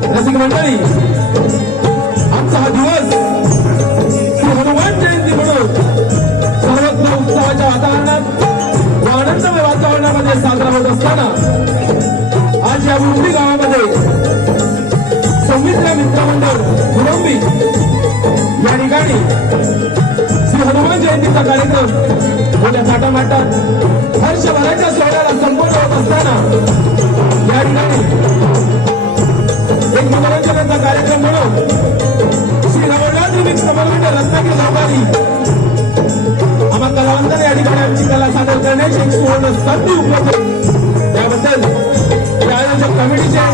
रसिक मंडळी, आमचा हा दिवस श्री हनुमान जयंती म्हणून सर्वत्र उत्सवाच्या वातावरणात व आनंदमय वातावरणामध्ये साजरा होत असताना आज या मुंबई गावामध्ये सौमित्र मित्र मंडळ मुरंबी या ठिकाणी श्री हनुमान जयंतीचा कार्यक्रम मोठ्या थाटामाटात हर्षभराच्या सोहळ्याला संपन्न होत असताना या ठिकाणी एक मनोरंजनाचा कार्यक्रम म्हणून श्री रवळनाथ रिमिक्स कमलमंडळ रत्नागिरी गावाली आम्हा कलावंतांना या ठिकाणी आमची कला सादर करण्याची एक सुवर्ण संधी उपलब्ध त्याबद्दल या आयोजक कमिटीचे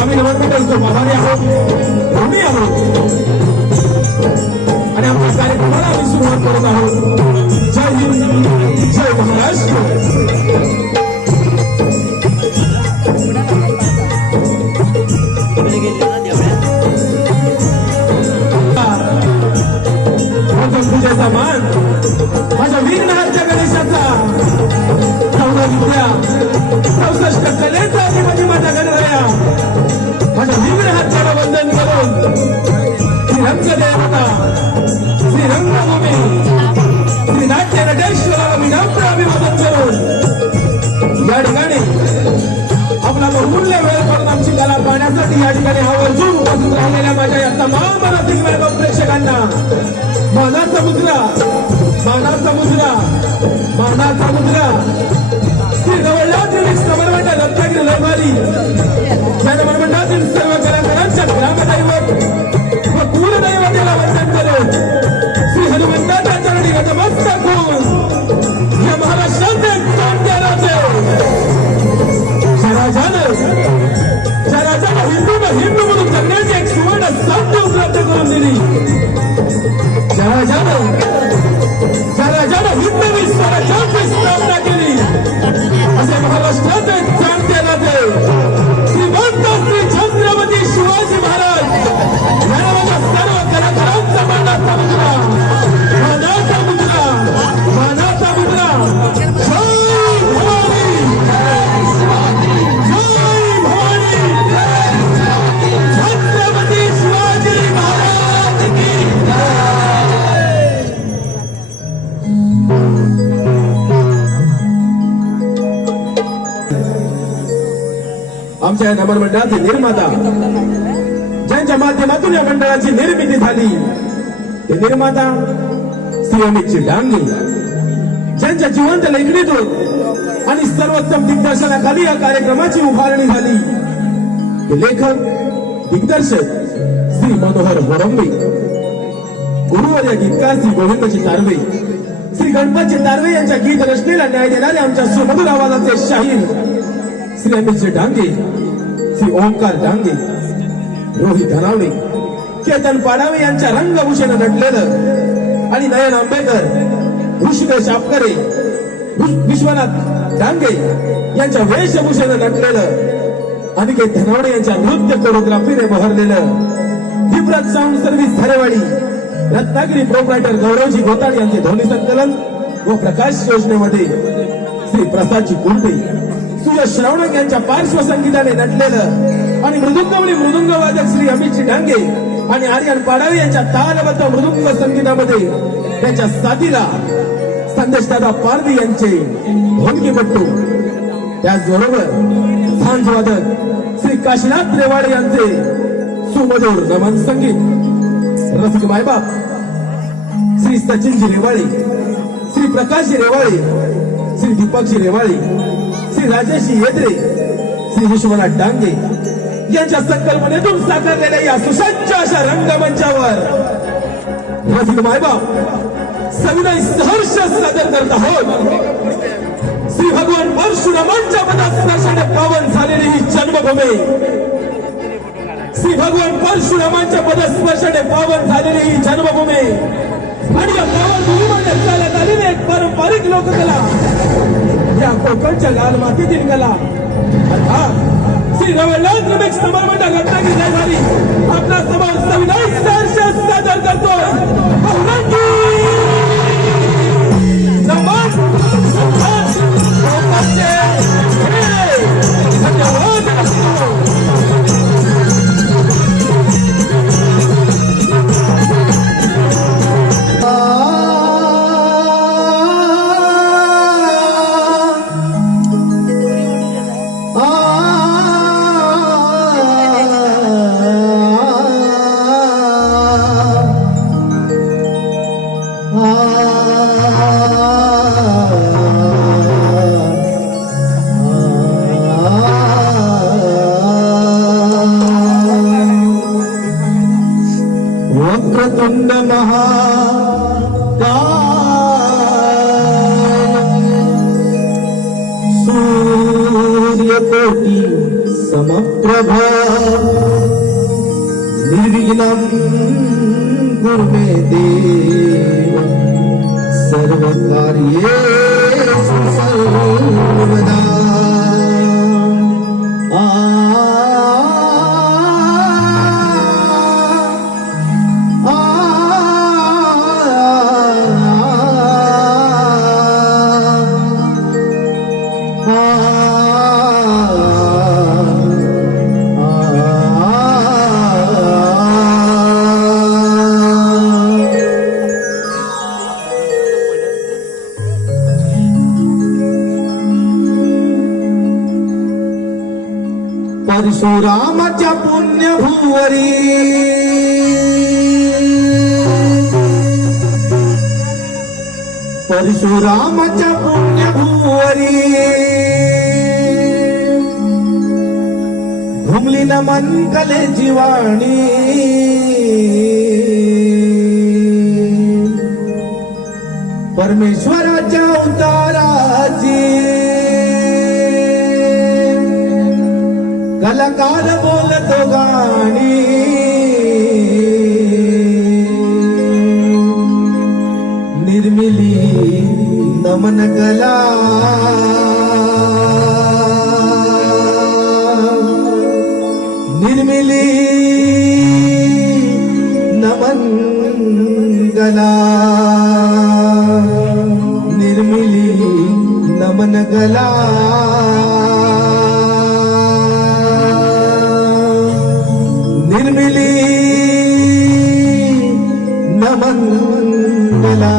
आम्ही नमन करतो, आभारी आहोत, आम्ही आहोत आणि आमच्या कार्यक्रमाला आम्ही सुरुवात करत आहोत. जय हिंद, जय महाराष्ट्र. पूजेचा मान माझ्या विघ्नहर्त्या गणेशाचा, 14 विद्या 64 कलेचा अधिपती माझ्या गणराया, माझ्या विघ्नहर्त्याला वंदन करून श्री रंगदेवता, श्री रंगभूमी, श्री नाट्य नटेश्वराला विनम्र अभिवादन करून या ठिकाणी आपला बहुमूल्य वेळ करून आमची कला पाहण्यासाठी या ठिकाणी आवर्जून उपस्थित राहिलेल्या माझ्या या तमाम मराठी प्रेक्षकांना मानाचा मुद्रा, मानाचा मुद्रा, मानाचा मुद्रा श्री रवळनाथ रिमिक्स कमलमंडळ रत्नागिरी रविवारी या नमनमंडळातील सर्व कलाकारांच्या ग्रामदैवत व कुलदैवतेला वंदन करून श्री हनुमंताच्या चरणी नतमस्तक होऊन या महाराष्ट्राचे कोणत्या राजे ज्या राजानं हिंदू म्हणून जगण्याची एक सुवर्ण संधी उपलब्ध करून दिली, ज्या राजानं हिंदवी स्वराज्याची स्थापना केली असे महाराष्ट्राचे जाणते राजे श्रीमंत श्री छत्रपती शिवाजी महाराज यांना माझ्या सर्व कलाकारांचा मानाचा मुद्रा, मानाचा मुद्रा, मानाचा मुद्रा. जय भवानी, जय भवानी, छत्रपती शिवाजी महाराज की आमच्या नमन मंडळाचे निर्माता ज्यांच्या माध्यमातून या मंडळाची निर्मिती झाली ते निर्माता श्री अमित डांगे, ज्यांच्या जिवंत लेखणीतून आणि सर्वोत्तम दिग्दर्शनाखाली या कार्यक्रमाची उभारणी झाली ते लेखक दिग्दर्शक श्री मनोहर मुरंबी, गुरुवर्य गीतकार श्री गोविंदजी तारवे, श्री गणपतजी तारवे यांच्या गीत रचनेला न्याय देणारे आमच्या सुमधुर आवाजाचे शाहीर श्री अमित डांगे, श्री ओंकार डांगे, रोहित धनावणे, केतन पाडावे यांच्या रंगभूषेने नटलेलं आणि नयन आंबेकर, ऋषिकेश आपकरे, विश्वनाथ डांगे यांच्या वेशभूषेने नटलेलं अनिकेत धनावणे यांच्या नृत्य कोरिओग्राफीने बहरलेलं दिव्रत साऊंड सर्व्हिस धरेवाडी रत्नागिरी प्रोप्रायटर गौरवजी गोताड यांचे ध्वनी संकलन व प्रकाश योजनेमध्ये श्री प्रसादजी कुंटे, सुयश श्रवणक यांच्या पार्श्वसंगीताने नटलेलं आणि मृदुंग वादक श्री अमित डांगे आणि आर्यन पाडावे यांच्या तालबद्ध मृदुंग संगीतामध्ये त्यांच्या साथीला संदेशदादा पारधी यांचे ढोलकीपट्टू, त्याचबरोबर झांजवादक श्री काशीनाथ रेवाडे यांचे सुमधुर नमन संगीत, रसिक मायबाप श्री सचिनजी रेवाळे, श्री प्रकाशजी रेवाळे, श्री दीपकजी रेवाळे, श्री राजेशजी येद्रे, श्री विश्वनाथ डांगे यांच्या संकल्पनेतून साकारलेल्या या सुसज्ज अशा रंगमंचावर रसिक मायबाप सविनय सहर्ष सादर करत आहोत श्री भगवान परशुरामांच्या पदस्पर्शाने पावन झालेली ही जन्मभूमी, श्री भगवान परशुरामांच्या पदस्पर्शाने पावन झालेली ही जन्मभूमी आणि या पावनभूमीमध्ये चालत आलेली एक पारंपरिक लोककला, या कोकणच्या लाल मातीतील कला अर्थात श्री रवळनाथ रिमिक्स कमलमंडळ रत्नागिरी रविवारी आपला समोर सविनय सहर्ष सादर करतोय. धन्यवाद. वक्रतुंड महाकाय सूर्यकोटि समप्रभा निर्विघ्नं कुरु मे देव सर्वकार्येषु सर्वदा। परशुरामाच्या पुण्यभुवरी परशुरामाच्या पुण्यभुवरी घुमली नमन कले जीवाणी परमेश्वराच्या अवताराची कलाकार बोलतो गाणी निर्मिली नमन कला निर्मिली नमन कला निर्मिली नमन कला निर्मिली नमन कला।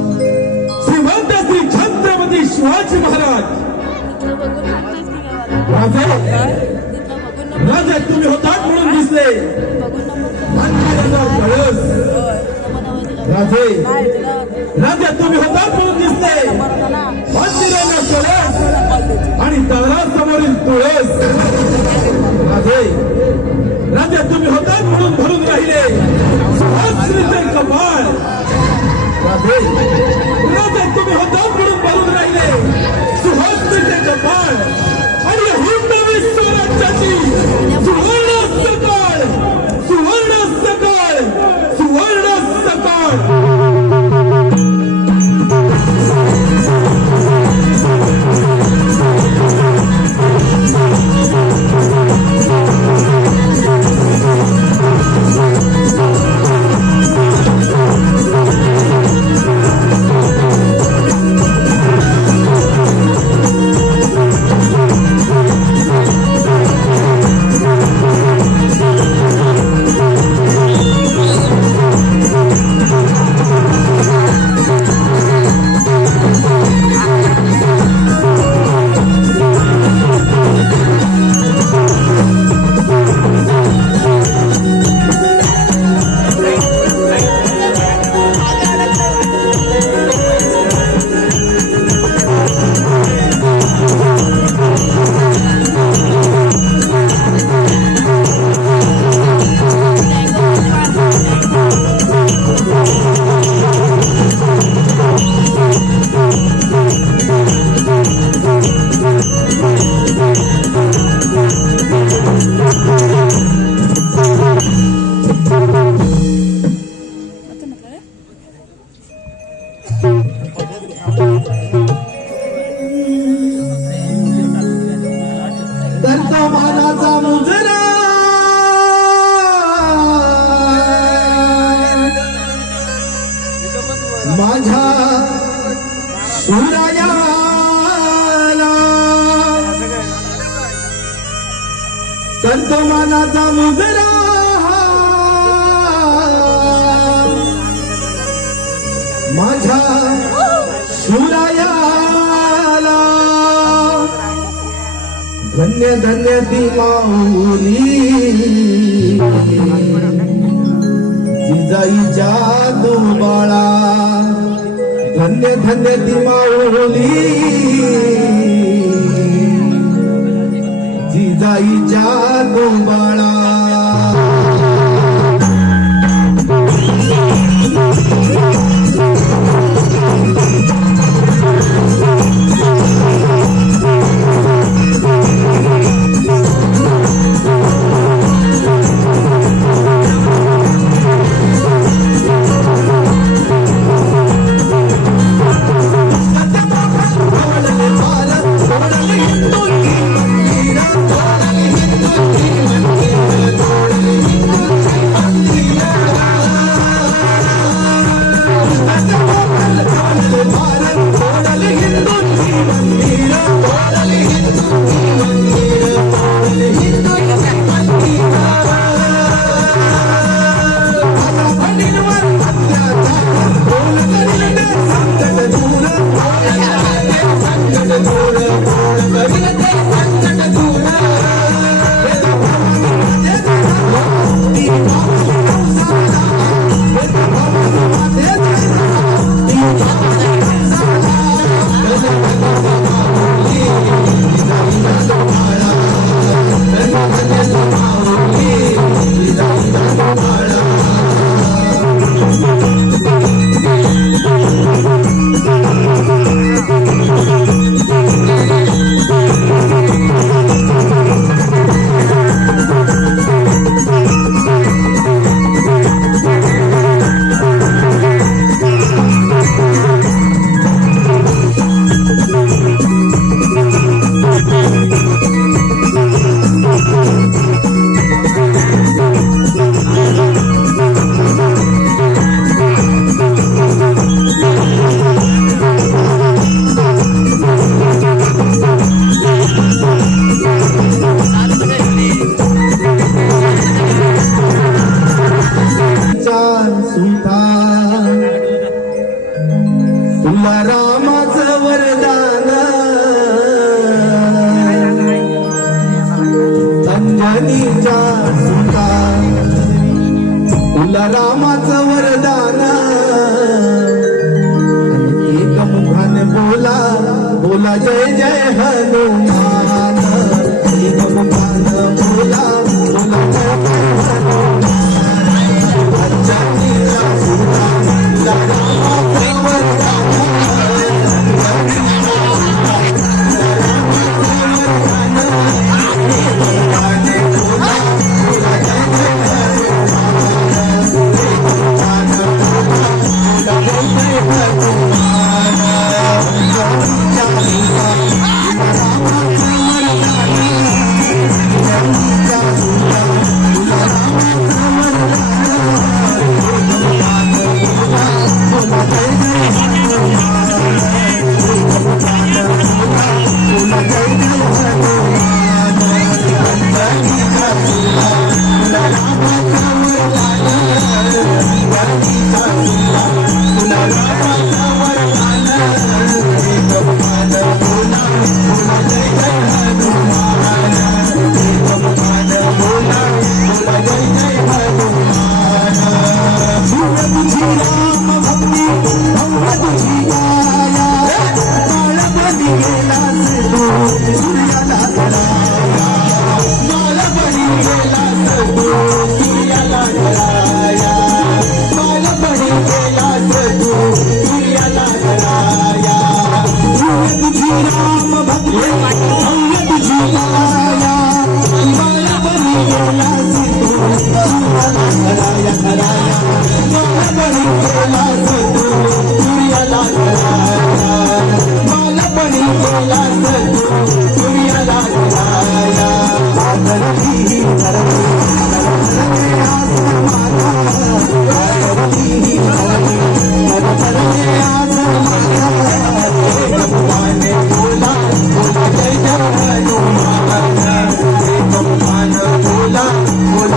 श्रीमंत श्री छत्रपती शिवाजी महाराज राजे राजे तुम्ही होतात म्हणून दिसले कळस राजे राजे तुम्ही होतात म्हणून दिसले मंदिरांना कळस आणि दारासमोरील तुळस राजे राजे तुम्ही होतात म्हणून भरून राहिले सुहासिनीचे कपाळ राजे राजे तुम्ही होतात म्हणून भरून राहिले सुहासिनीचे कपाळ आणि हिंदवी स्वराज्याची सुवर्ण सकाळ सुवर्ण सकाळ सुवर्ण सकाळ करतो मानाचा मुजरा माझ्या शिवरायाला करतो मानाचा मुजरा माझ्या शिवरायाला धन्य धन्य ती माऊली जिजाईच्या दुबाळा धन्य धन्य ती माऊली जिजाईच्या दुबाळा बोला जय जय हनुमान गोपाल बोला बोला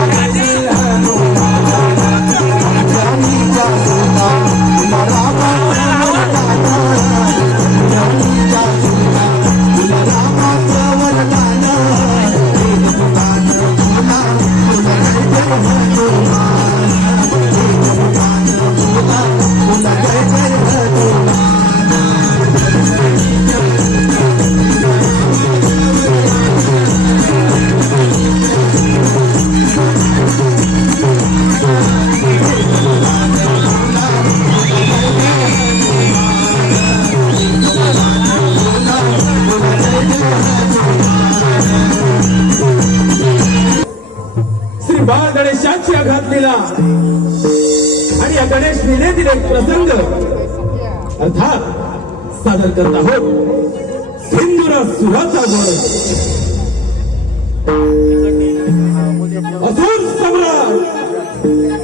जय जय हनुमान पंचमीला सुरा श्री बाळ गणेशाची आघात लीला आणि या गणेश लीलेतील एक प्रसंग अर्थात सादर करत आहोत सिंदुरासुराचा वध. असुर सम्राट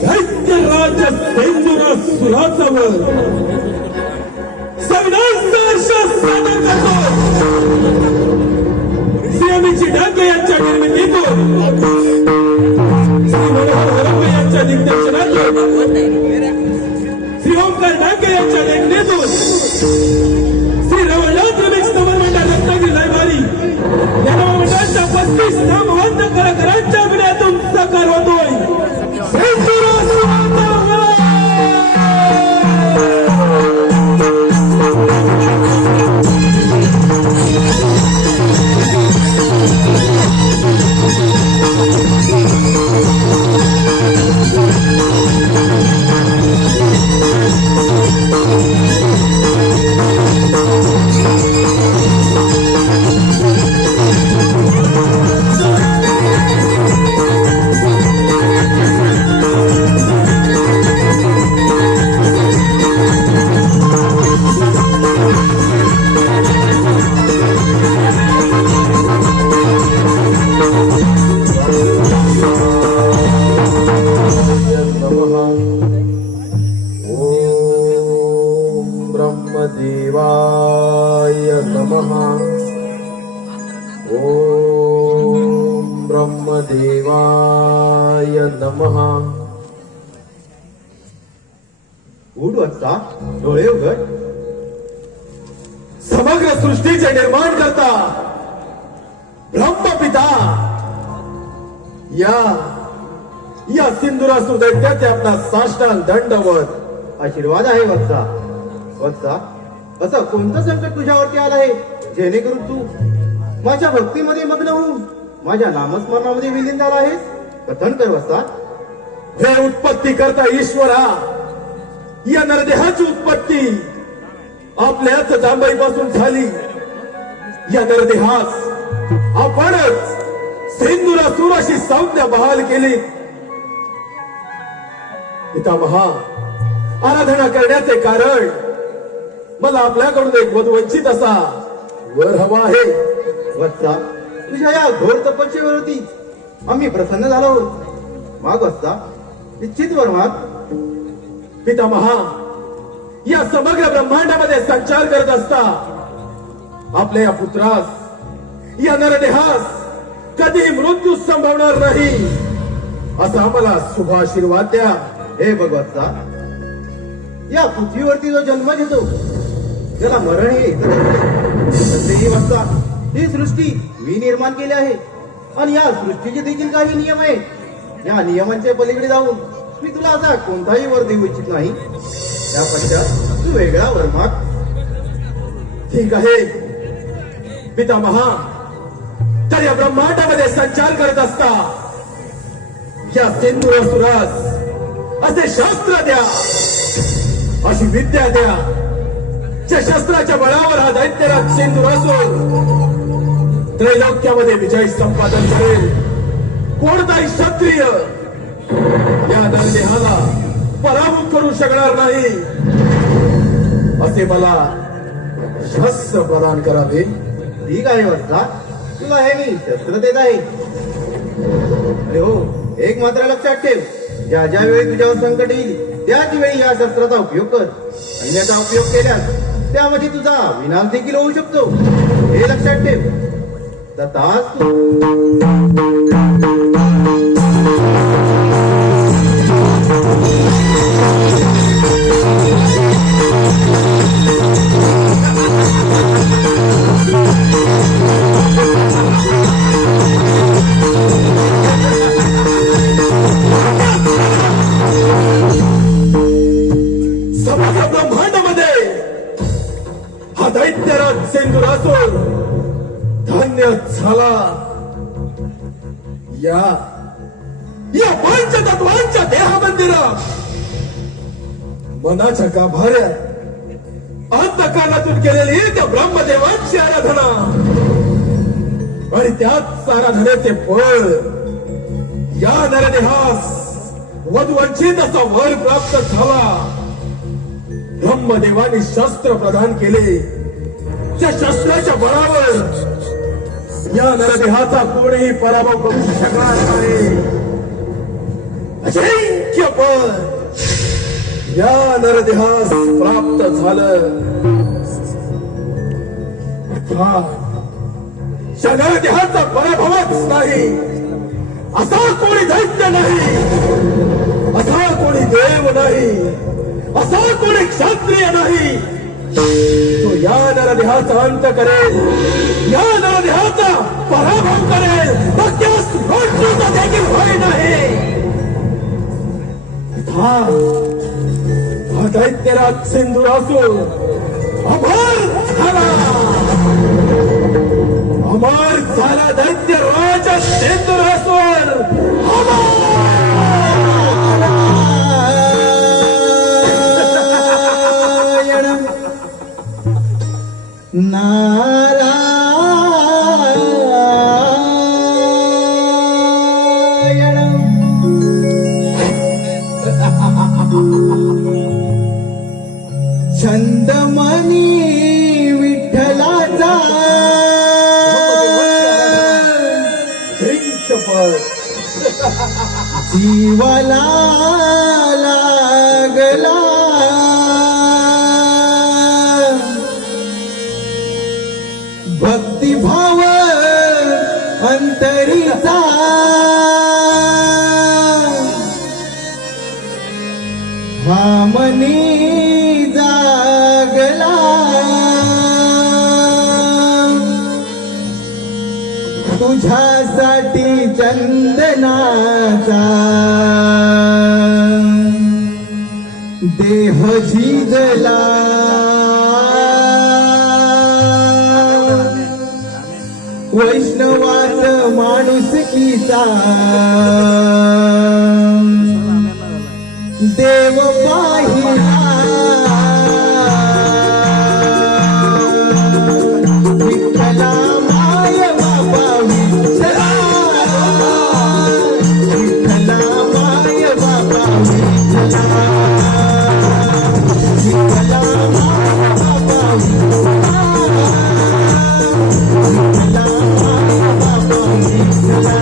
दैत्यराज सिंदुरासुराचा वध संविधान सादर करतो. श्री डाके यांच्या निर्मितीतून श्री मनोहर हरंबे यांच्या दिग्दर्शनातून श्री ओंकार डाके यांच्या लेखणीतून श्री रवळनाथ रमेश नवरमंडळ रत्नागिरी लायब्ररी या नवमंडळाच्या 35 नामवंत कलाकारांच्या अभिनयातून साकार होतोय सिंदुरासुराचा वध. ब्रह्मदेवाय नमः. ओम ब्रह्मदेवाय नमः. उठ वाजता डोळे उघड. समग्र सृष्टीचे निर्माण करता ब्रह्मपिता या सिंदुरासुर दैत्याचे आपला साष्टांग दंडवत. आशीर्वाद आहे वत्सा. वत्सा असं कोणतं संकट तुझ्यावरती आलं आहे जेणेकरून तू माझ्या भक्तीमध्ये मग्न होऊन माझ्या नामस्मरणामध्ये विलीन झाला आहेस. कथन कर वत्सा. हे उत्पत्ती करता ईश्वरा, या नरदेहाची उत्पत्ती आपल्याच जांभईपासून झाली. या नरदेहास आपणच सिंदूरासूर अशी संज्ञा बहाल केली. पितामहा, आराधना करण्याचे कारण मला आपल्याकडून एक वधवंचित असा वर हवा आहे. वत्सा, तुझ्या या घोर तपस्येवरती आम्ही प्रसन्न झालो आहोत. माग वत्सा, इच्छित वर माग. पितामहा, या समग्र ब्रह्मांडामध्ये संचार करत असता आपल्या या पुत्रास, या नरदेहास कधीही मृत्यू संभवणार नाही असा आम्हाला शुभ आशीर्वाद द्या. हे भगवत्सा, या पृथ्वीवरती जो जन्म घेतो त्याला मरण हे येतच असते. तसेही वत्सा, ही सृष्टी मी निर्माण केली आहे आणि या सृष्टीचे देखील काही नियम आहेत. या नियमांच्या पलीकडे जाऊन मी तुला असा कोणताही वर देऊ इच्छित नाही. त्या पश्चात तू वेगळा वर माग. ठीक आहे पितामहा, तर या ब्रह्मांडामध्ये संचार करत असता या सिंदूरासुरास असे शास्त्र द्या, अशी विद्या द्या, ज्या शस्त्राच्या बळावर हा दैत्यराज सिंदूरासूर त्रैलोक्यामध्ये विजय संपादन करेल. कोणताही क्षत्रिय या नरदेहाला पराभूत करू शकणार नाही असे मला शस्त्र प्रदान करावे. ठीक आहे वत्सा, तुला हे मी शस्त्र देत आहे. अरे हो, एक मात्र लक्षात ठेव, ज्या ज्या वेळी तुझ्यावर संकट येईल त्याच वेळी या शस्त्राचा उपयोग कर. अन्यथा उपयोग केल्यास त्यामध्ये तुझा विनाश देखील होऊ शकतो. हे लक्षात ठेव. तथास्तु. समग्र ब्रह्मांडामध्ये हा दैत्यराज सिंदूरासूर धन्य झाला. या पंचतत्वांच्या देहामंदिरात मनाच्या गाभाऱ्यात अंतकारातून केलेली त्या ब्रह्मदेवांची आराधना आणि त्याच आराधनेचे फळ या नरदेहास वधवंचित असा वर प्राप्त झाला. ब्रह्मदेवाने शस्त्र प्रदान केले, त्या शस्त्राच्या बळावर या नरदेहाचा कोणीही पराभव करू शकणार नाही. अजिंक्य पद या नरदेहास प्राप्त झालं. या नरदेहाचा पराभवच नाही, असा कोणी दैत्य नाही, असा कोणी देव नाही, असा कोणी क्षत्रिय नाही तो या नरदेहाचा अंत करेल, या नरदेहाचा पराभव करेल. त्यास मृत्यूचा देखील भय नाही. हा दैत्यराज सिंदूरासूर अमर झाला, अमर झाला. दैत्यराज सिंदूरासूर अमर. छंदमणी विठ्ठलाचा जीवाला लागला भक्तिभाव अंतरीचा हा मनी जागला तुझ्यासाठी चंदनाचा देह झिजला वैष्णवाच माणुसकीचा देव पाहिला विठ्ठला माय बाबा विठ्ठला विठ्ठला माय बाबा विठ्ठला विठ्ठला माय बाबा विठ्ठला विठ्ठला माय बाबा विठ्ठला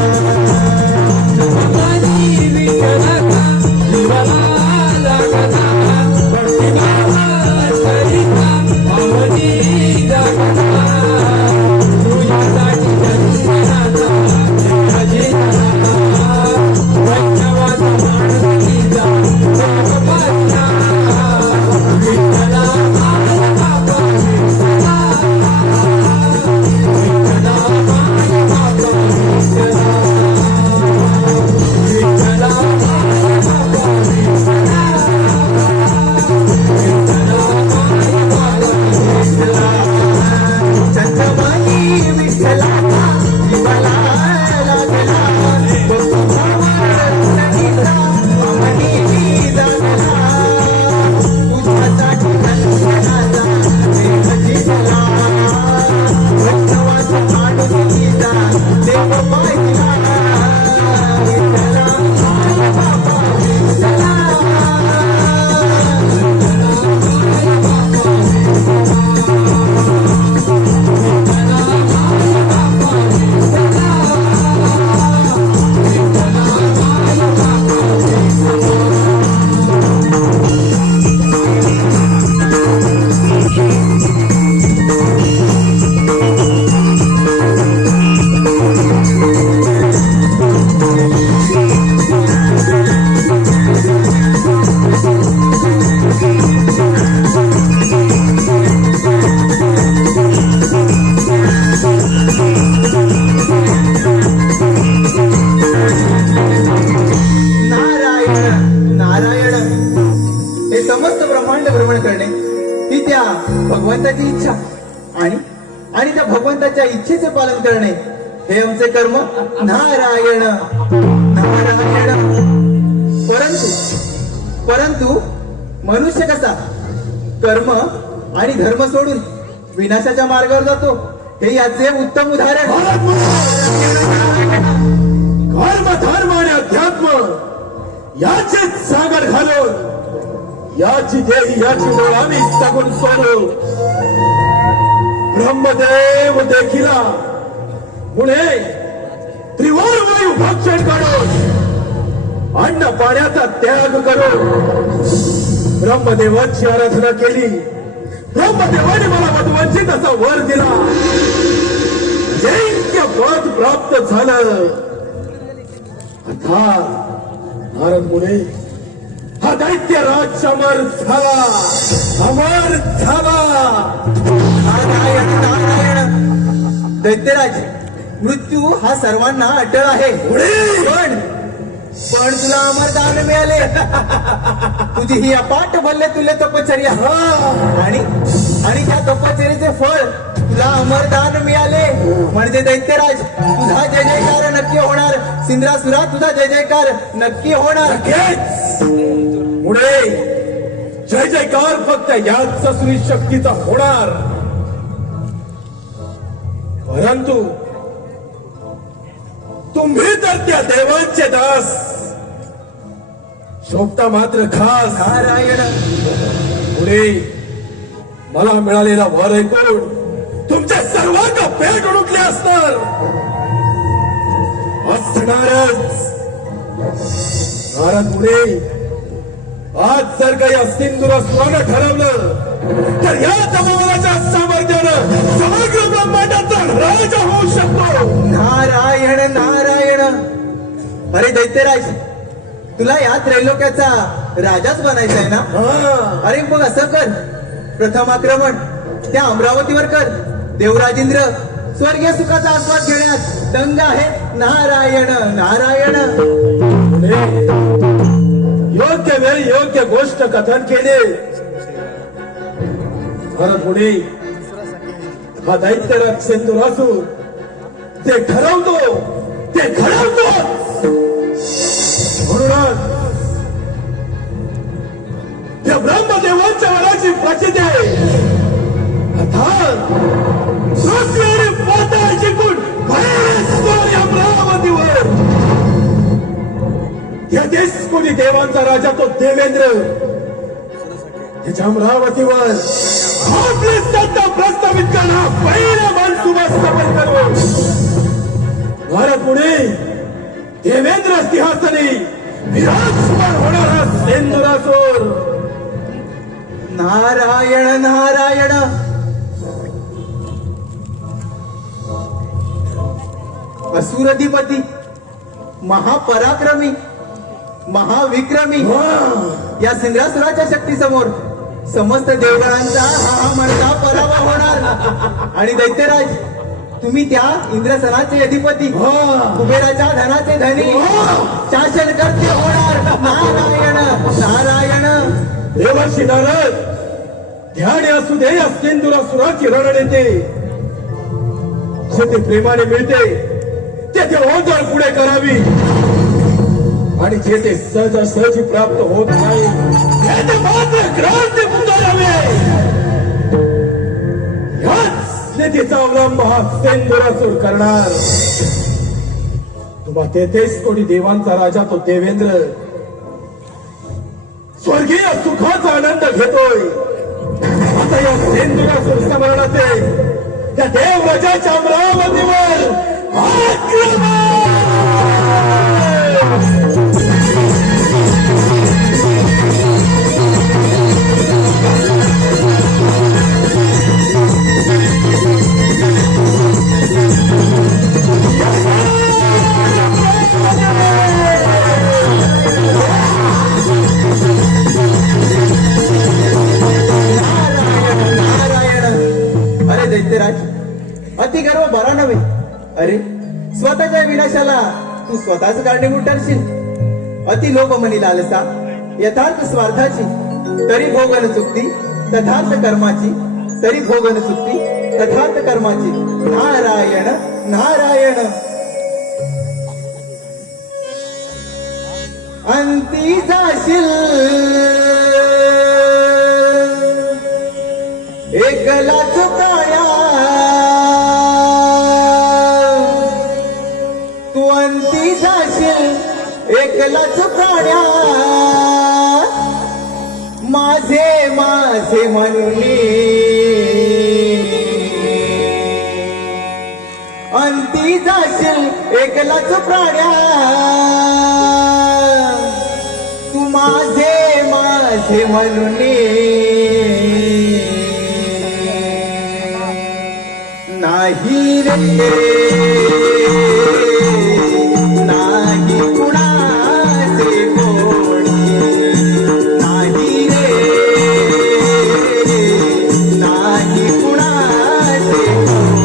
भगवंताची इच्छा आणि त्या भगवंताच्या इच्छेचे पालन करणे हे आमचे कर्म. नारायण नारायण. परंतु मनुष्य कसा कर्म आणि धर्म सोडून विनाशाच्या मार्गावर जातो हे याचे उत्तम उदाहरण. कर्म धर्म आणि अध्यात्म याचे सागर घालून याची देही याची डोळ आम्ही सगून सोडू. ब्रह्मदेव देखिला पुणे त्रिवार वायू भक्षण करून अन्न पाण्याचा त्याग करून ब्रह्मदेवाची आराधना केली. ब्रह्मदेवाने मला वधूवंचित असा वर दिला. जैक्य पद प्राप्त झालं. अर्थात नारद मुने हा दैत्य राज अमर झाला. अमर झाला. नारायण नारायण. दैत्यराज मृत्यू हा सर्वांना अटळ आहे. पण तुला अमरदान मिळाले. तुझी ही अपाट भल्ले तुल्य तपश्चर्या आणि त्या तपश्चर्याचे फळ तुला अमरदान मिळाले. म्हणजे दैत्यराज तुझा जय जयकार नक्की होणार. सिंद्रासुरा तुझा जय जयकार नक्की होणार. पुढे जय जयकार फक्त याच ससुरी शक्तीचा होणार. परंतु तुम्ही तर त्या देवांचे दास शोभता मात्र खास. नारायण. पुढे मला मिळालेला वर ऐकून तुमचे सर्वांना पेट उडकले असणारच. नारद पुढे आज जर काही सिंधुरासुरानं ठरवलं तर या तपोबलाच्या सामर्थ्यानं समग्र ब्रह्मांडाचा राजा होऊ शकतो. नारायण नारायण. अरे दैत्यराज तुला या त्रैलोक्याचा राजाच बनायचा आहे ना. अरे मग असं कर. प्रथम आक्रमण त्या अमरावतीवर कर. देवराजेंद्र स्वर्गीय सुखाचा आस्वाद घेण्यात दंग आहे. नारायण नारायण. योग्य वेळी योग्य गोष्ट कथन केले. पुढे हा दैत्यराज सिंधुरासूर ते ठरवतो ते घडवतो. म्हणूनच त्या ब्रह्मदेवाच्या वराची प्रचिती आहे. अर्थात पृथ्वी आणि पाताळ जिंकून बाहेर या अमरावतीवर 33 कोटी देवांचा राजा तो देवेंद्र त्याच्या अमरावतीवर आपली सत्ता प्रस्थापित करणार पहिला माणसुबा स्थापन करू. भारत पुढे देवेंद्र सिंहासनी विराजमान होणारा सेंदुरासूर. नारायण नारायण. असुरधिपती, महापराक्रमी, महाविक्रमी या सिंद्रासुराच्या शक्तीसमोर समस्त देवगणांचा हा म्हणता पराभव होणार. आणि दैत्यराज, तुम्ही त्या इंद्रसनाचे अधिपती, कुबेराच्या धनाचे धनी, शासनकर्ते होणार. नारायण नारायण. देवर्षी नारद, ध्याने असू दे या सेंदुरासुराची रणनीती. जेथे प्रेमाने मिळते तेथे ओझळ पुढे करावी आणि जेथे सहजासहजी प्राप्त होत नाही तेथे मात्र क्रांती पुकारावी. याच नीतीचा अवलंब हा सेंदुरासूर करणार. तुम्हा 33 कोटी देवांचा राजा तो देवेंद्र स्वर्गीय सुखाचा आनंद घेतोय. आता या सेंदुरासूर स्मरणाचे त्या देवराजाच्या अमरावतीवर आक्रमण. दैत्यराज, अति गर्व बरा नव्हे. अरे, स्वतःच्या विनाशाला तू स्वतःच कारणीभूत ठरशील. अति लोभमनी लालसा, यथार्थ स्वार्थाची, तरी भोगन चुकती तथार्थ कर्माची, तरी भोगन चुकती तथार्थ कर्माची. नारायण नारायण. अंती जाशील एकला चुकाया, तू अंती जाशील एकला चुकाया. माझे माझे म्हणून अंती जाशील एकला चुकाया. तू माझे माझे म्हणून नाही रे, नाही कुणाचे कोणी. नाही रे, नाही कुणाचे कोणी.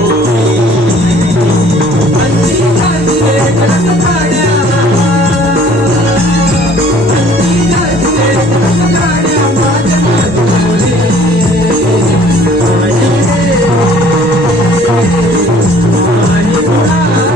अंती जाशील एकला चुकाया, अंती जाशील एकला चुकाया. माझे माझे म्हणून नाही रे, नाही कुणाचे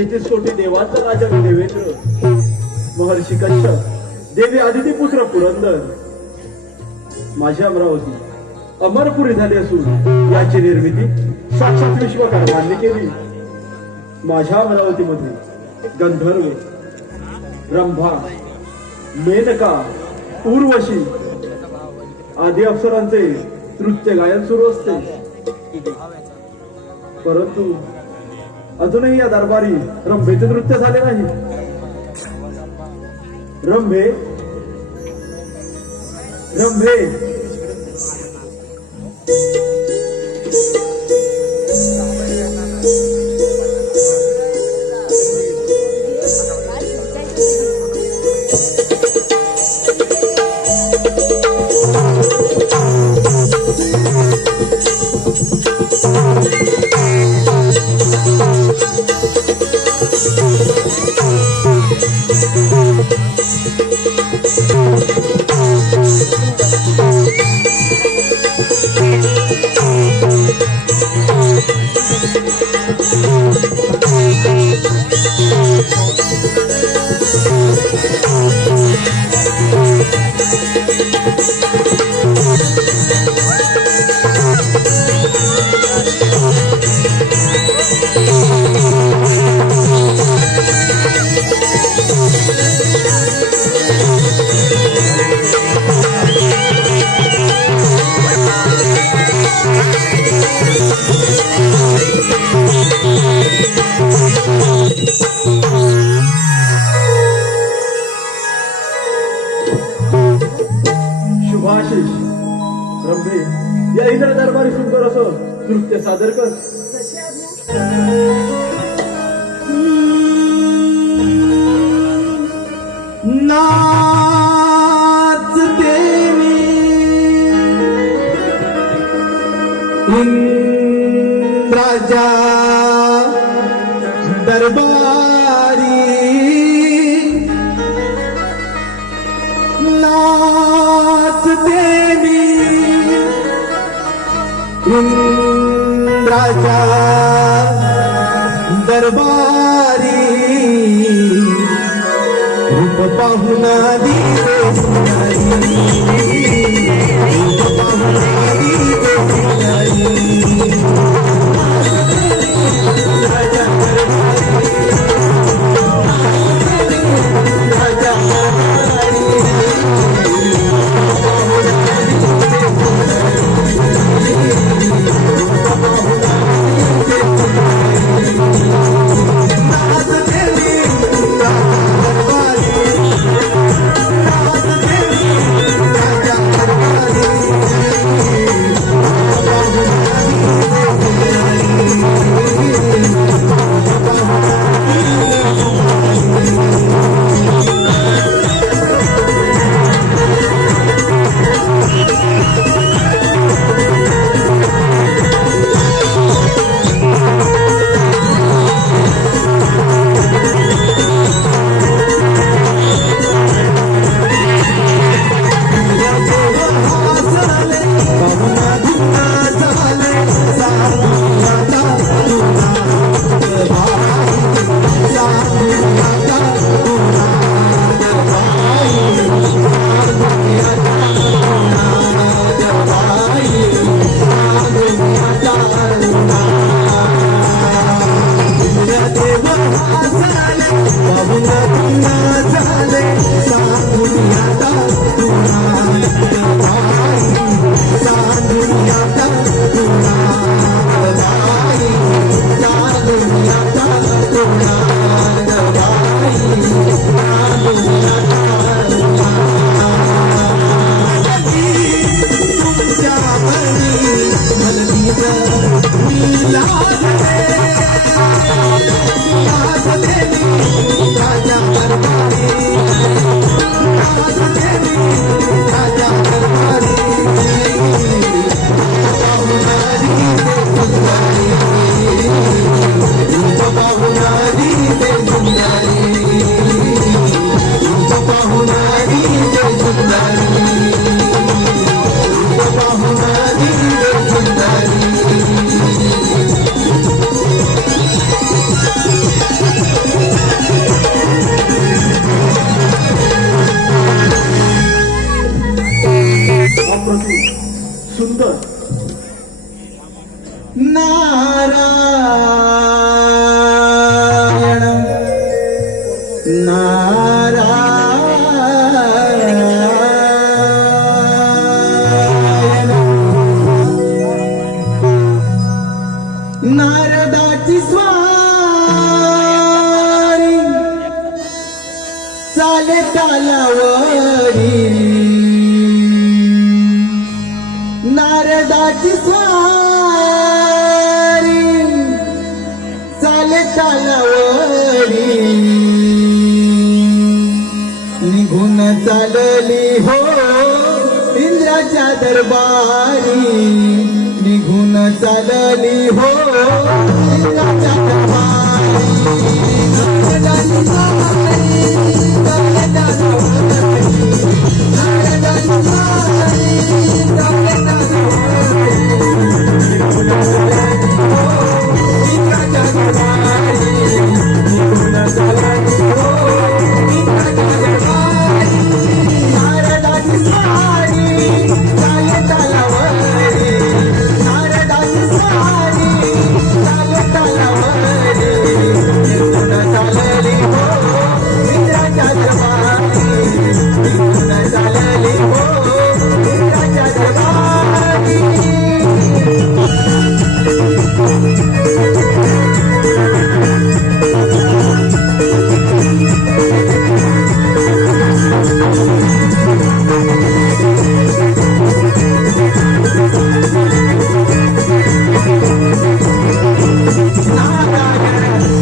तेहतीस कोटी देवांचा राजा देवेंद्र, महर्षी कश्यप, देवी आदिती पुत्र पुरंदर, माझी अमरावती अमरपुरी झाली असून याची निर्मिती साक्षात विश्वकर्मांनी केली. माझ्या अमरावतीमध्ये गंधर्व, रंभा, मेनका, उर्वशी आदी अप्सरांचे नृत्य गायन सुरू असते. परंतु अजूनही या दरबारी रंभेचे नृत्य झाले नाही. रंभे रंभे शुभाशिष रंभे या इतर दरबारी सुंदर असं नृत्य सादर कर. नाचते मी इंद्राच्या दरबारी, नाचते मी इंद्राच्या दरबारी, रूप पाहुन दिले सुंदरी, रूप पाहुन दिले सुंदरी. राजा दरबारी, राजा दरबारी, नाचते मी राजा दरबारी, तालावरी नारदाची स्वारी चाले तालावरी निघून चालली हो इंद्राच्या दरबारी निघून चालली हो इंद्राच्या दरबारी नारदाची स्वारी चाले तालावरी नारदाची स्वारी चाले तालावरी निघून चालली हो इंद्राच्या दरबारी निघून चालली हो इंद्राच्या दरबारी नारदाची स्वारी चाले तालावरी नारदाची स्वारी चाले तालावरी निघून चालली हो इंद्राच्या दरबारी निघून चालली हो इंद्राच्या दरबारी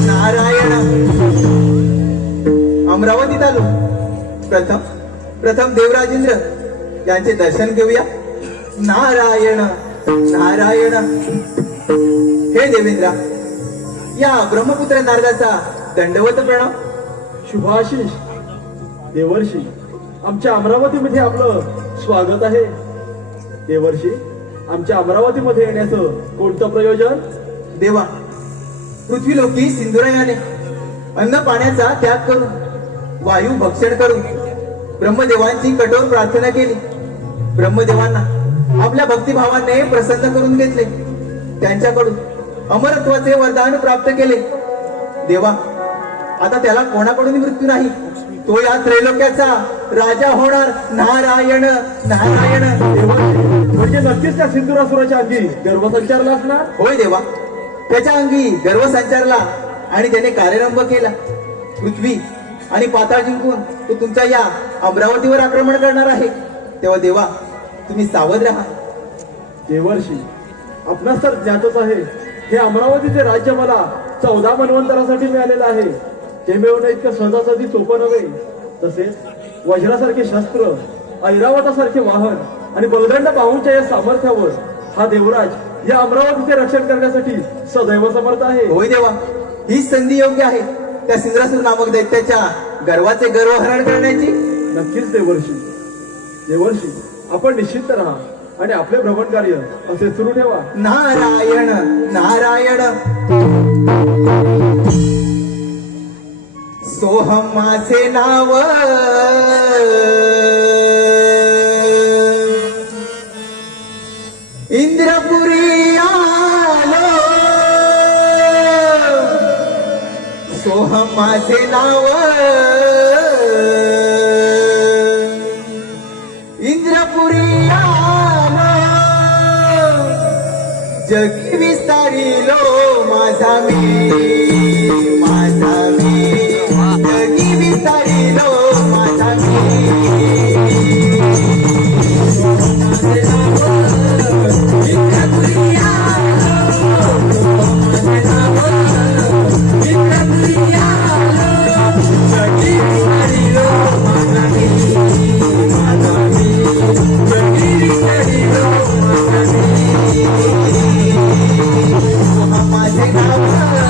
नारायण अमरावतीत आलो. प्रथम देवराजेंद्र यांचे दर्शन घेऊया. नारायण नारायण. हे देवेंद्रा, या ब्रह्मपुत्र नारदाचा दंडवत प्रणव. शुभाशीष देवर्षी, आमच्या अमरावतीमध्ये आपलं स्वागत आहे. देवर्षी, आमच्या अमरावतीमध्ये येण्याचं कोणतं प्रयोजन? देवा, पृथ्वीलोकी सिंधुरायाने अन्न पाण्याचा त्याग करून वायू भक्षण करून ब्रह्मदेवांची कठोर प्रार्थना केली. ब्रह्मदेवांना आपल्या भक्तिभावाने प्रसन्न करून घेतले. त्यांच्याकडून अमरत्वाचे वरदान प्राप्त केले. देवा, आता त्याला कोणाकडून मृत्यू नाही. तो या त्रैलोक्याचा राजा होणार. नारायण नारायण. देवर्षी, म्हणजे नक्कीच त्या सिंधुरासुराच्या अंगी गर्भसंचारला असणार. होय देवा, त्याच्या अंगी गर्व संचारला आणि त्याने कार्यारंभ केला. पृथ्वी आणि पाताळ जिंकून तो तुमच्या या अमरावतीवर आक्रमण करणार आहे. तेव्हा देवा, तुम्ही सावध राहा. देवर्षी, आपणास तर ज्ञातच आहे, हे अमरावतीचे राज्य मला 14 मन्वंतरासाठी मिळालेलं आहे. ते मिळवणं इतकं सहजासहजी सोपं नव्हे. तसेच वज्रासारखे शस्त्र, ऐरावतासारखे वाहन आणि बलदंड पाहूनच्या या सामर्थ्यावर हा देवराज या अमरावतीचे रक्षण करण्यासाठी सदैव समर्थ आहे. होय देवा, ही संधी योग्य आहे त्या सिंद्रासूर नामक दैत्याच्या गर्वाचे गर्वहरण करण्याची. नक्कीच देवर्षी. देवर्षी, आपण निश्चिंत राहा आणि आपले भ्रमण कार्य असे सुरू ठेवा. नारायण नारायण. सोहम माझे नाव इंद्रपुरी आलो. सोहम माझे नाव इंद्रपुरी आलो. जगी विस्तारिलो माझा मी जगी विस्तारिलो माझा मी. माझे नाव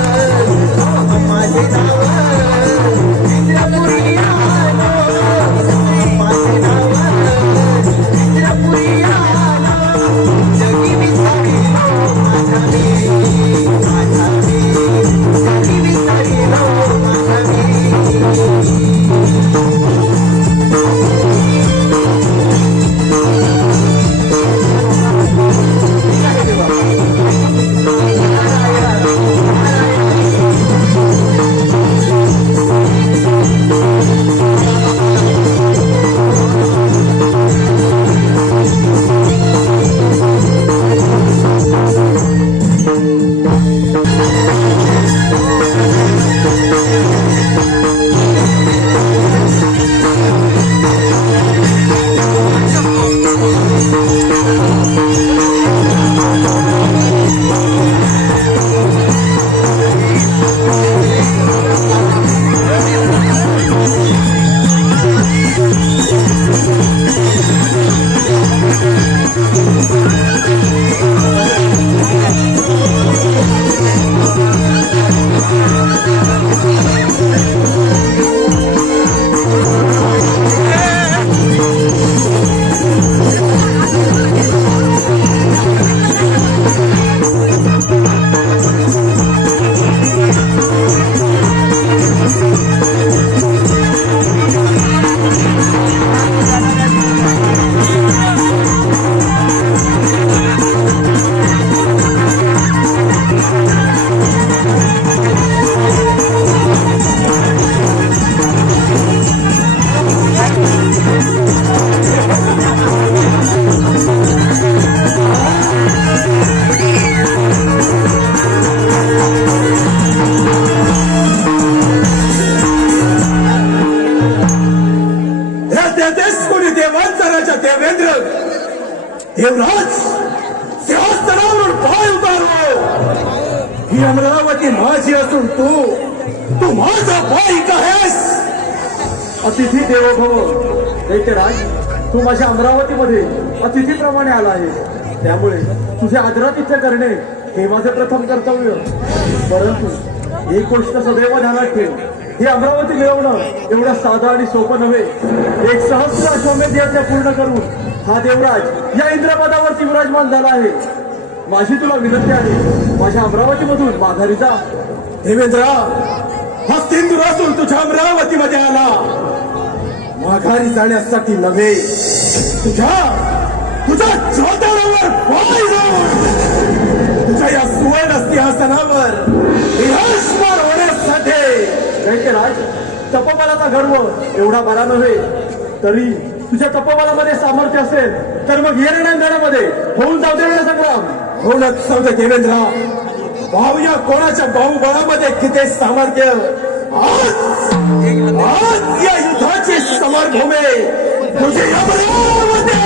देवराज सिंहासनावरून पाय उतारो. ही अमरावती माझी असून तू माझा पाईक आहेस. अतिथी देवो भव. दैत्यराज, तू माझ्या अमरावतीमध्ये अतिथीप्रमाणे आला आहे, त्यामुळे तुझे आदरातिथ्य करणे हे माझे प्रथम कर्तव्य. परंतु एक गोष्ट सदैव ध्यानात ठेव, ही अमरावती मिळवणं एवढं साधं आणि सोपं नव्हे. 1,000 अश्वमेध यज्ञ पूर्ण करून हा देवराज या इंद्रपदावरती विराजमान झाला आहे. माझी तुला विनंती आहे, माझ्या अमरावतीमधून माघारी जा. देवेंद्र, हा सिंधू असून तुझ्या अमरावतीमध्ये आला माघारी जाण्यासाठी नव्हे, तुझ्या चौदारावर पाय रोवून तुझ्या या सुवर्ण सिंहासनावर विराजमान होण्यासाठी. दैत्यराज, तपोबलाचा गर्व एवढा बरा नव्हे, तरी तुझ्या तपोबलामध्ये सामर्थ्य असेल तर मग येण्यामध्ये होऊन जाऊ दे संग्राम. होऊनच जाऊ दे देवेंद्र. पाहूया कोणाच्या बाहुबळामध्ये किती सामर्थ्य. आज या युद्धाची समरभूमी तुझी अमरावती.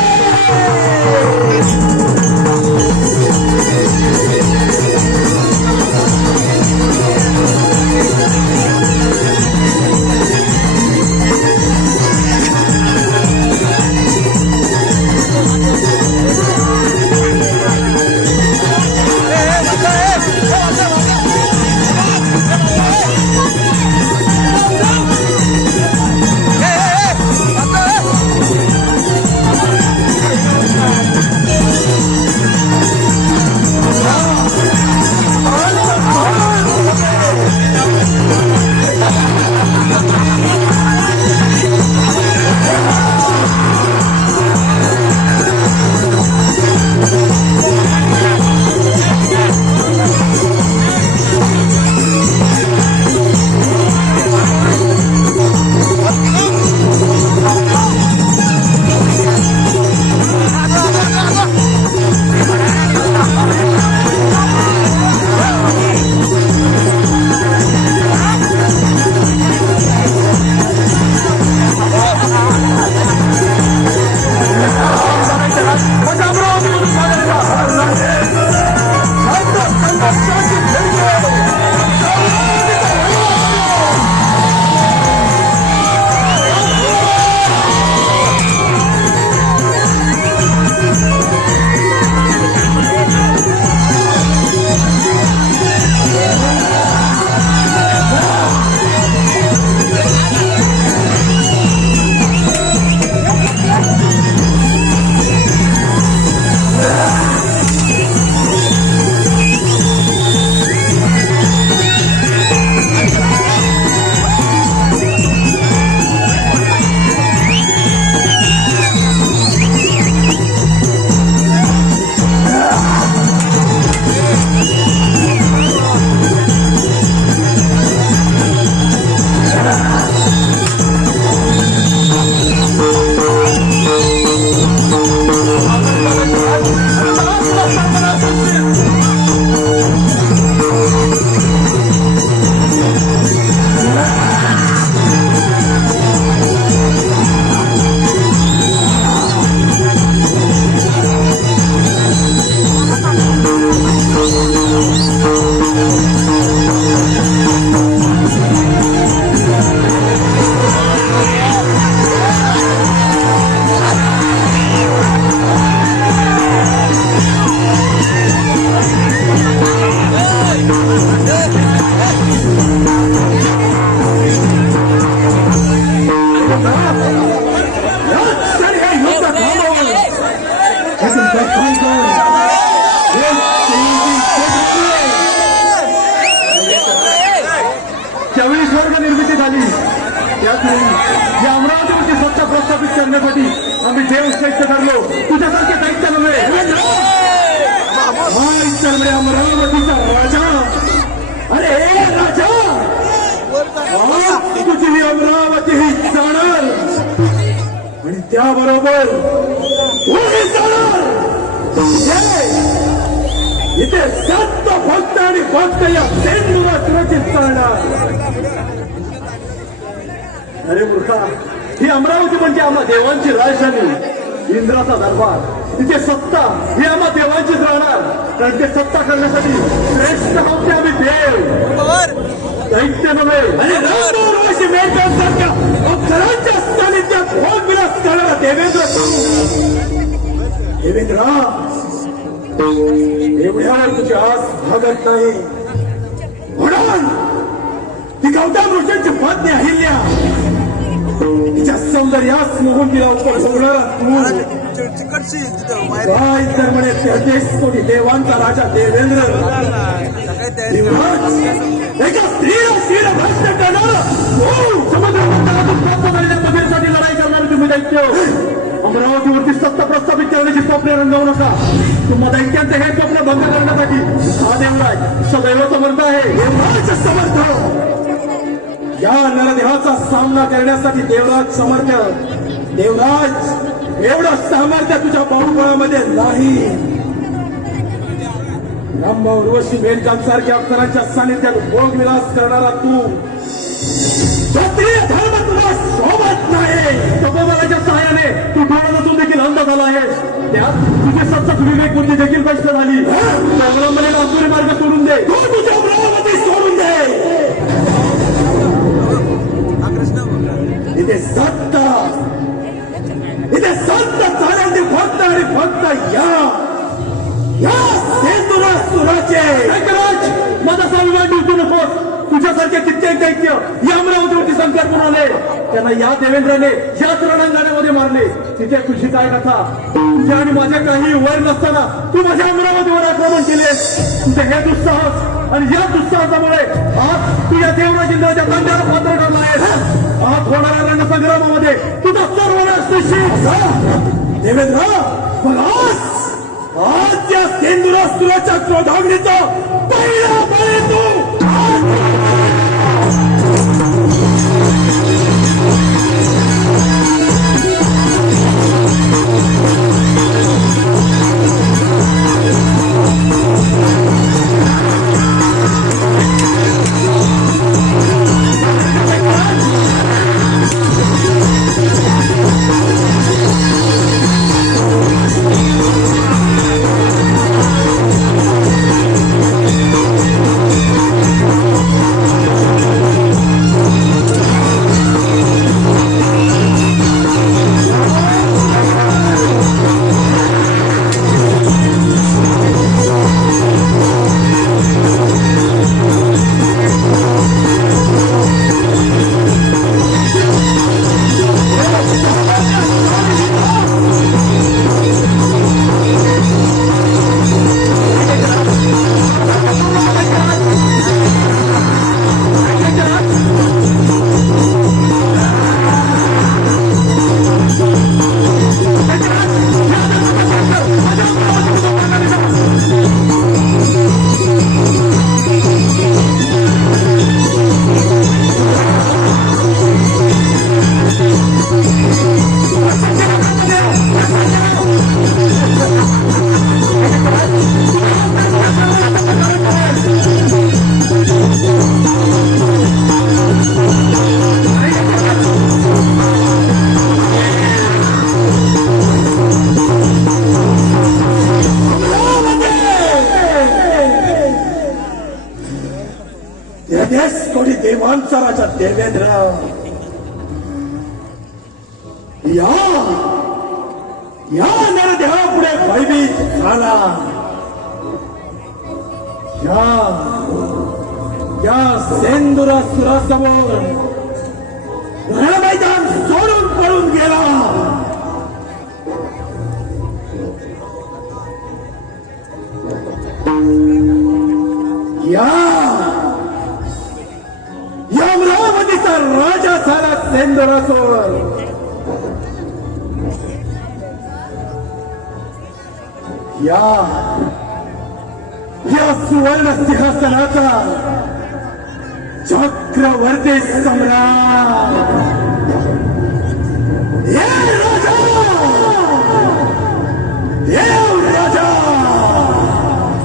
ज्यावेळी स्वर्ग निर्मिती झाली त्याचवेळी या अमरावतीवरची सत्ता प्रस्थापित करण्यासाठी आम्ही देवश्रेष्ठ ठरलो. तुझ्यासारखे दैत्य नव्हे. अमरावतीचा राजा. अरे राजा, आज तुझी अमरावती ही जाणार आणि त्याबरोबर तुम्ही जाणार. इथे सत्त भक्त आणि भक्त या सेंदुरा सुरक्षित चालणार. अरे मूर्खा, ही अमरावती म्हणजे आम्हा देवांची राजधानी, इंद्राचा दरबार. तिथे सत्ता ही आम्हा देवांचीच राहणार, कारण ते सत्ता करण्यासाठी श्रेष्ठ आहोत ते आम्ही देव, दैत्य नव्हे. आणि रामोर्वशी मेळघाटासारख्या अप्सरांच्या सानिध्यात भोग विलास करणारा देवेंद्र एवढ्यावर तुझी आस भागत नाही. म्हणून ती गौतम ऋषींची पत्नी अहिल्या, तिच्या सौंदर्यास मोहून तिला उपभोगणारा तू, काय तर म्हणे 33 कोटी देवांचा राजा देवेंद्र, देवराज, एका स्त्रीला स्त्रीला भ्रष्ट करणारा तू, समुद्रामध्ये प्राप्त झालेल्या पदवीसाठी लढाई करणारे तुम्ही दैत्य, अमरावतीवरती सत्ता प्रस्थापित करण्याची स्वप्ने रंगवू नका. तुम्हा दैत्यांचे हे स्वप्न भंग करण्यासाठी हा देवराज सदैव समर्थ आहे. देवराज समर्थ, या नरदेहाचा सामना करण्यासाठी देवराज समर्थ. देवराज एवढं सामर्थ्य तुझ्या बाहुबळामध्ये नाही. ब्रह्म उर्वशी मेघांसारख्या अक्षरांच्या सानिध्यात भोग विलास करणारा तू, क्षत्रिय धर्म तुला शोभत नाही. तपोबलाच्या सहाय्याने तू डोळा नसून देखील अंध झाला आहेस. त्यात तुझी सत्सक विवेक बुद्धी देखील नष्ट झाली. अवलंबनेला असुरी मार्ग सोडून दे. तू तुझ्या अमरावती सोडून दे. इथे सत्ता, इथे सत्ता चालवते फक्त आणि फक्त या सेंदुरासुराचे. ऐकराज, माझा स्वाभिमान दिसू नकोस. तुझ्यासारखे कित्येक दैत्य या अमरावतीवरती संकट करून आले. त्यांना या देवेंद्राने याच रणांगणामध्ये मारले. तिथे तुझी काय कथा? तुझ्या आणि माझ्या काही वय नसताना तू माझ्या अमरावतीवर आक्रमण केले. तुझे हे दुस्साहस आणि या दुस्साहसामुळे आज तू या देवराज इंद्राच्या तांड्याला पात्र ठरला आहेस. आज होणाऱ्या रणसंग्रामामध्ये तुझा सर्वनाश निश्चित. देवेंद्र, मग आज या सेंदुरासुराच्या क्रोधाग्नीचा पहिला बळी तू. कोणी देवांचा राजा देवेंद्र, या नरदेहापुढे भयभीत झाला. या सेंदुरासुरासमोर रणमैदान सोडून पळून गेला. या अमरावतीचा राजा झाला सेंदुरासुर. या सुवर्ण सिंहासनाचा चक्रवर्ती सम्राट, हे राजा, देव राजा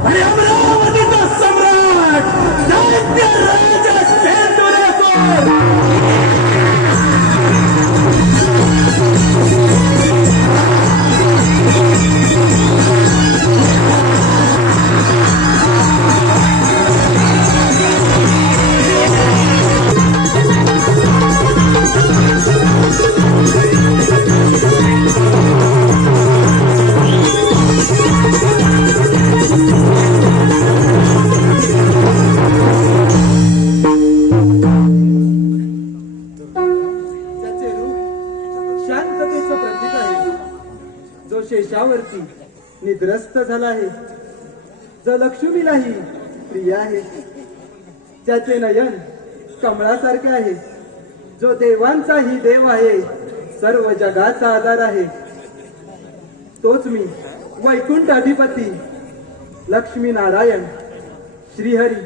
आणि अमरावतीचा सम्राट दैत्य राजा सेंदुरासुर. यशावरती निद्रस्त झाला आहे. जो लक्ष्मीलाही प्रिय आहे, ज्याचे नयन कमळासारखे आहे, जो देवांचाही देव आहे, सर्व जगाचा आधार आहे, तोच मी वैकुंठ अधिपती लक्ष्मी नारायण श्रीहरी.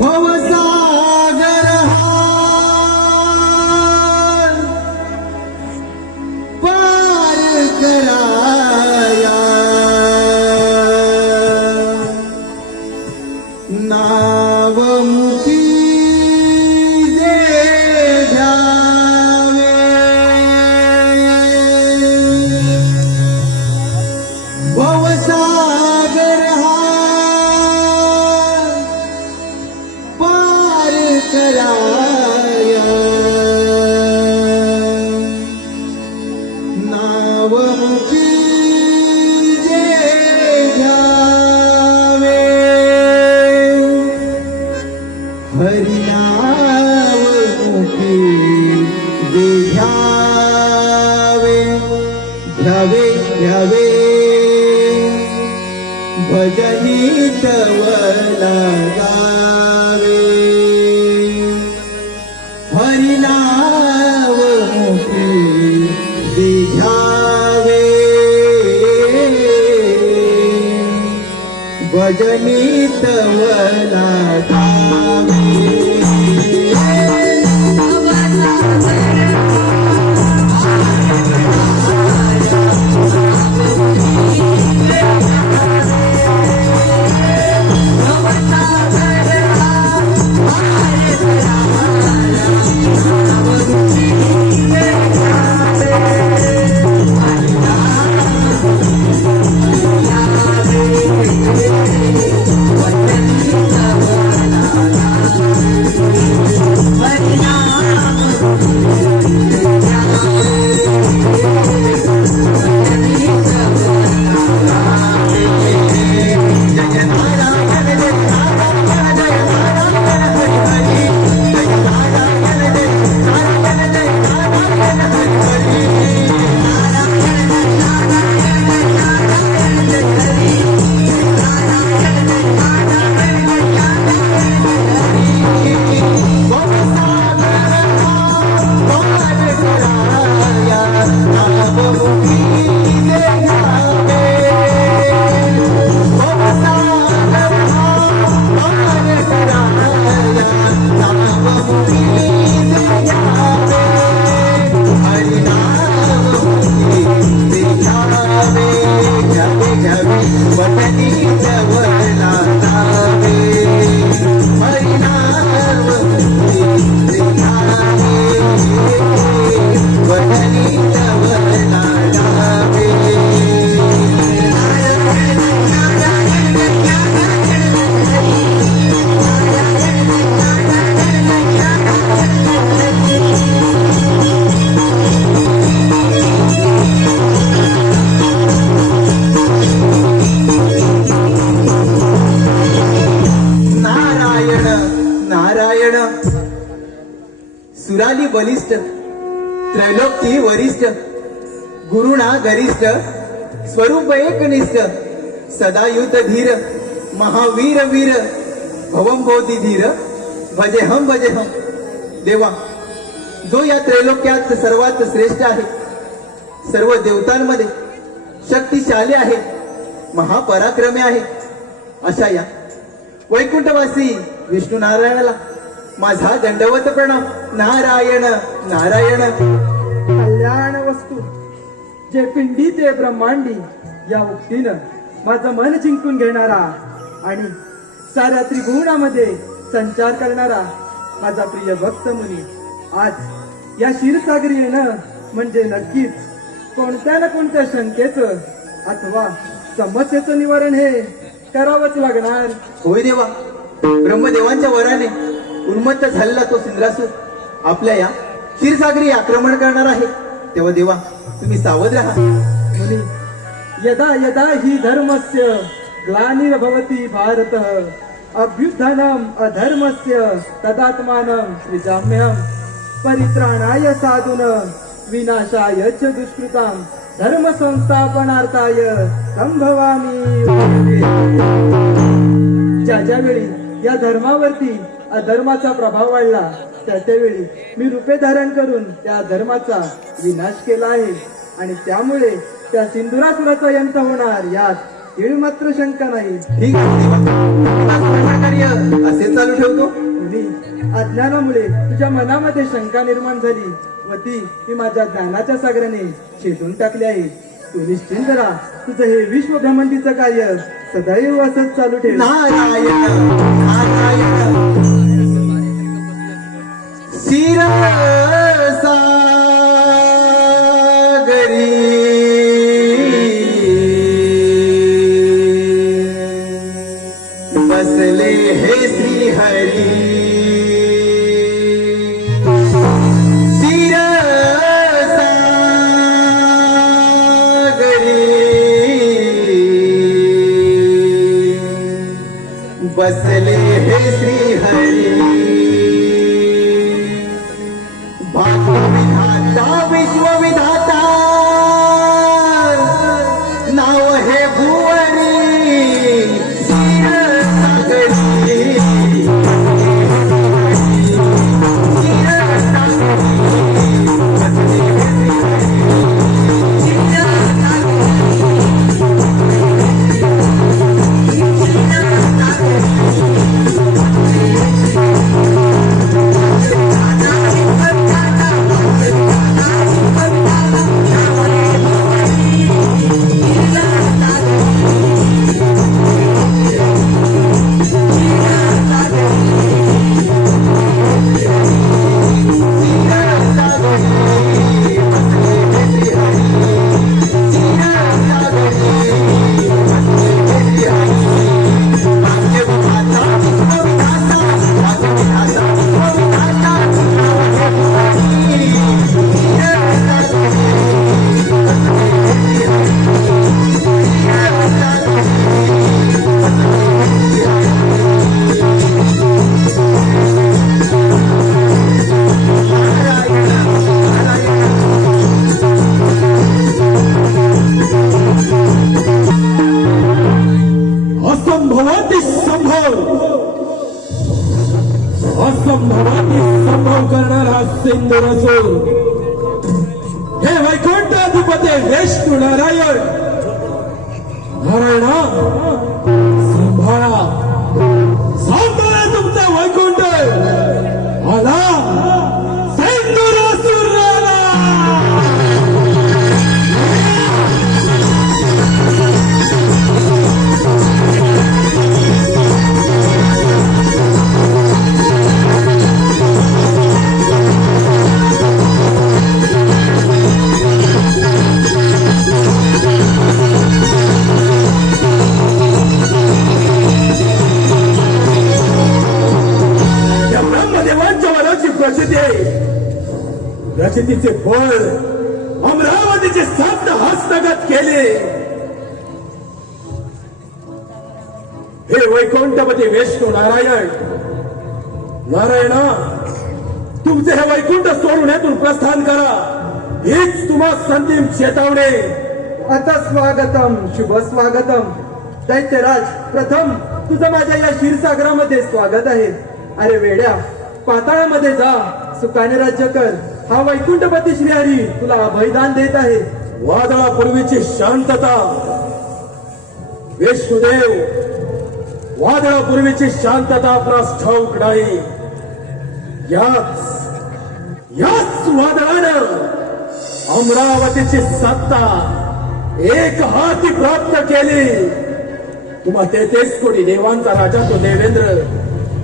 भवसागर पार कराया नावमुखी जे घ्यावे भवसागर पार कराया नावमुखी जे घ्यावे हरिनावमुखी जे घ्यावे घ्यावे घ्यावे भजनी तव लागावे हरिनावमुखी जे घ्यावे भजनी तव लागावे सुराली बलिष्ठ त्रैलोक्य वरिष्ठ गुरुना गरिष्ठ स्वरूप एकनिष्ठ सदा युत धीर महावीर वीर भवम बोधी धीर भजे हम देवा जो या त्रैलोक्यात सर्वात श्रेष्ठ आहे, सर्व देवतांमध्ये शक्तिशाली आहे, महापराक्रमी आहे, अशा या वैकुंठवासी विष्णू नारायणाला माझा दंडवत प्रणाम. नारायण नारायण. कल्याण वस्तू जे पिंडी ते ब्रह्मांडी या उक्तीनं माझं मन जिंकून घेणारा आणि साऱ्या त्रिभुवनामध्ये संचार करणारा माझा प्रिय भक्त मुनी आज या क्षीरसागरी येणं म्हणजे नक्कीच कोणत्या ना कोणत्या शंकेचं अथवा समस्येचं निवारण हे करावंच लागणार. होय देवा, ब्रह्मदेवांच्या वराने उन्मत्त झालेला तो सिंद्रासूर आपल्या या क्षीरसागरी आक्रमण करणार आहे. तेव्हा देवा तुम्ही सावध राहा. मुनी यदा यदा हि धर्मस्य ग्लानिर्भवति भारत अभ्युत्थानम् अधर्मस्य तदात्मानं सृजाम्यहं परित्राणाय साधूनां विनाशाय च दुष्कृतां धर्म संस्थापनार्थाय संभवामि. ज्या ज्यावेळी या धर्मावरती अधर्माचा प्रभाव वाढला त्यावेळी मी रूपे धारण करून त्या धर्माचा विनाश केला आहे आणि त्यामुळे त्या सिंधुरासुराचा अंत होणार यात तीळ मात्र शंका नाही. ठीक आहे देवा, माझं कार्य असे चालू ठेवतो. मुनी अज्ञानामुळे तुझ्या मनामध्ये शंका निर्माण झाली व ती मी माझ्या ज्ञानाच्या सागराने छेदून टाकली आहे. तू निश्चिंत राहा, तुझं हे विश्व भ्रमंतीचं कार्य सदैव असंच चालू ठेव. नारायण नारायण क्षीरसागरी बसले हे श्री हरी. बसले हे श्री हरी. विधाता विश्वविधाता नाव हे भुवनी क्षीरसागरी. असंभवाती संभव, असंभवाती संभव करणारा सिंधुरासूर हे वैकुंठाधिपती विष्णू नारायण. नारायणा सांभाळा, सांभाळा तुमचा वैकुंठ. आला सिंधुरासूर आला. रचितीचे बळ अमरावतीचे 7 हस्तगत केले. हे वैकुंठपती विष्णू नारायण. नारायणा तुमचे हे वैकुंठ सोडून येथून प्रस्थान करा, हीच तुम्हाला अंतिम चेतावणी. आता स्वागतम, शुभ स्वागतम. दैत्यराज प्रथम तुझं माझ्या या क्षीरसागरामध्ये स्वागत आहे. अरे वेड्या, पाताळामध्ये जा, सुखाने राज्य कर. हा वैकुंठपती श्रीहरी तुला अभयदान देत आहे. वादळापूर्वीची शांतता विष्णुदेव, वादळापूर्वीची शांतता आपणास ठाऊक नाही. याच वादळानं अमरावतीची सत्ता एक हाती प्राप्त केली. तुम्हा 33 कोटी देवांचा राजा तो देवेंद्र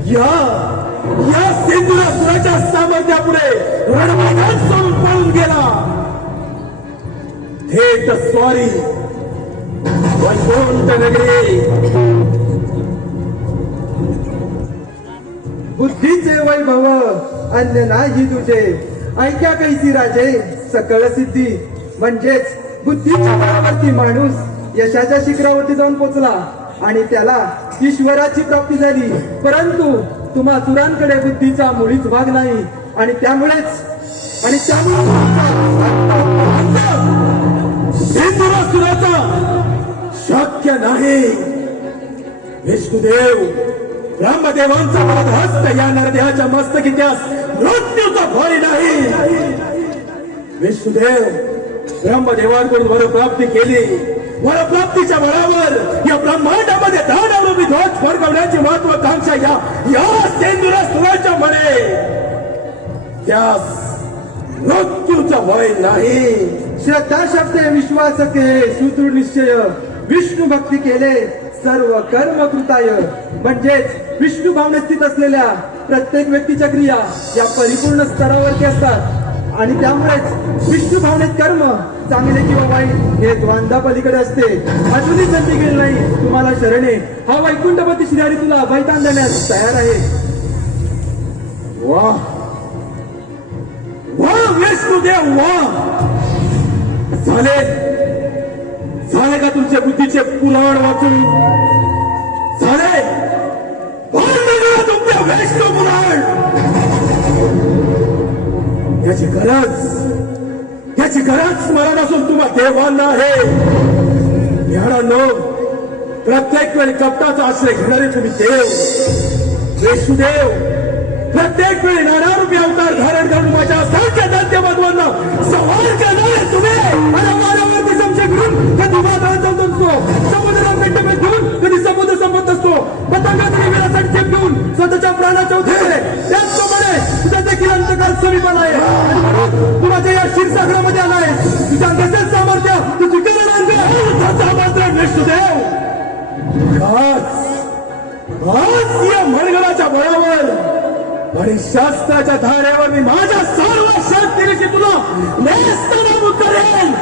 या सिंधुरासुराच्या सामर्थ्यापुढे रणमैदान सोडून पळून गेला. थेट स्वारी वैकुंठ नगरी. बुद्धीचे वैभव अन्य नाही तुझे, ऐक्या कैसी राजे सकळ सिद्धी. म्हणजेच बुद्धीच्या बळावरती माणूस यशाच्या शिखरावरती जाऊन पोचला आणि त्याला ईश्वराची प्राप्ती झाली. परंतु तुम्हा सुरांकडे बुद्धीचा मुळीच भाग नाही आणि त्यामुळे सुराचा शक्य नाही. विष्णुदेव ब्रह्मदेवांचा हस्त या नरदेहाच्या मस्तकी त्यास मृत्यूचा भय नाही. विष्णुदेव ब्रह्मदेवांकडून वरप्राप्ती केली. वरप्राप्तीच्या बळावर या ब्रह्मांडामध्ये दानवरूपी ध्वज फडकवण्याची महत्वाकांक्षा या सेंदुरा सुराच्या म्हणे त्यास मृत्यूचा भय नाही. श्रद्धा शब्दे विश्वास के सुदृढ निश्चय, विष्णू भक्ती केले सर्व कर्म कृताय. म्हणजेच विष्णू भावनेत स्थित असलेल्या प्रत्येक व्यक्तीच्या क्रिया या परिपूर्ण स्तरावरती असतात आणि त्यामुळेच विष्णू भावनेत कर्म चांगले किंवा वाईट हे द्वंद्वा पलीकडे असते. अजूनही संधी गेली नाही तुम्हाला शरणे. हा वैकुंठपती श्रीहरी तुला अभयदान देण्यास तयार आहे. वाह वाह विष्णुदेव वाह. झाले का तुमच्या बुद्धीचे पुराण वाचून? झाले तुमच्या वैष्णव पुराण. याची गरज स्मरण असून तुम्हा देवांना आहे. यारांनो, प्रत्येक वेळी कपटाचा आश्रय घेणारे तुम्ही देव विष्णुदेव प्रत्येक वेळी नानारूपी अवतार धारण करून माझ्या असंख्य दंत्यबंधवांना सवाल करणारे तुम्ही. मला वाऱ्यावरती संशय करून कधी वादळ चालत असतो, समुद्राला पेटपेट घेऊन कधी समुद्र संपत असतो, पतंगाचा वेळासाठी चेप घेऊन स्वतःच्या प्राणाच्या उठे. त्याचप्रमाणे तुझा देखील अंतकाल समीपन आहे आणि म्हणून तू माझ्या या क्षीरसागरामध्ये आलाय. तुझ्या अंगाचं सामर्थ्य तुझी मात्र विष्णुदेव. आज या मनगडाच्या बळावर आणि शास्त्राच्या धारेवर मी माझ्या सर्व शक्तीनिशी तुला नेस्तनाबूत करेन.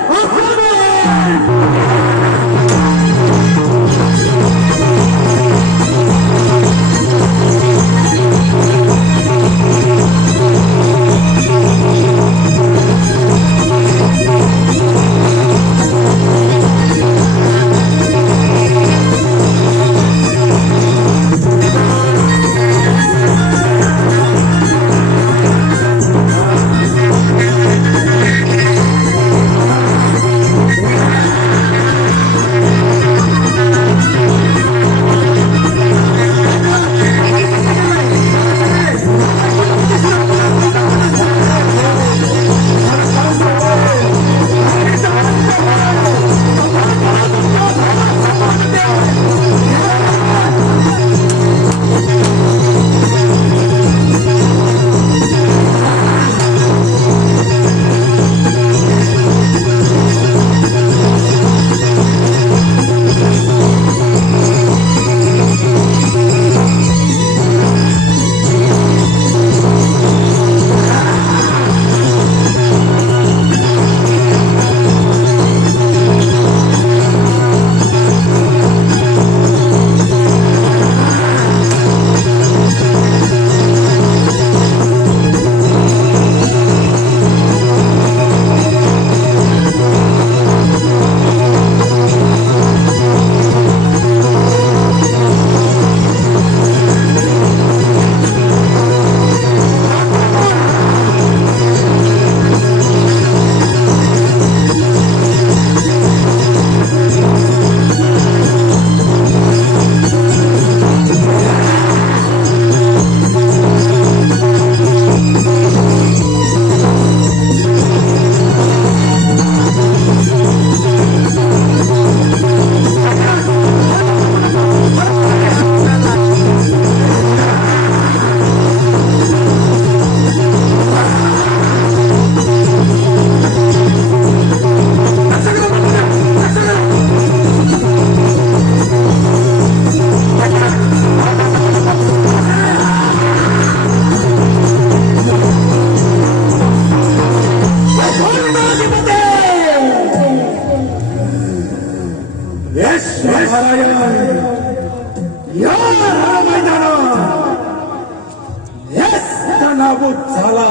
हेच नाबूद झाला.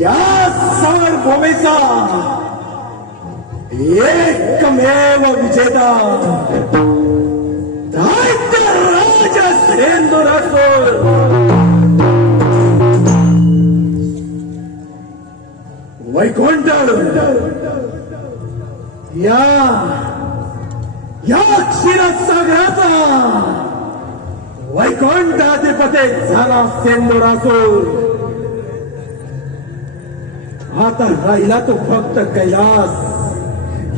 या सार्वभौमेचा एकमेव विजेता दैत्यराज सेंदुरासुर. वैकुंठ या क्षीरसागराचा वैकुंठाधिपती झाला सेंदुरासुर. आता राहिला तो फक्त कैलास.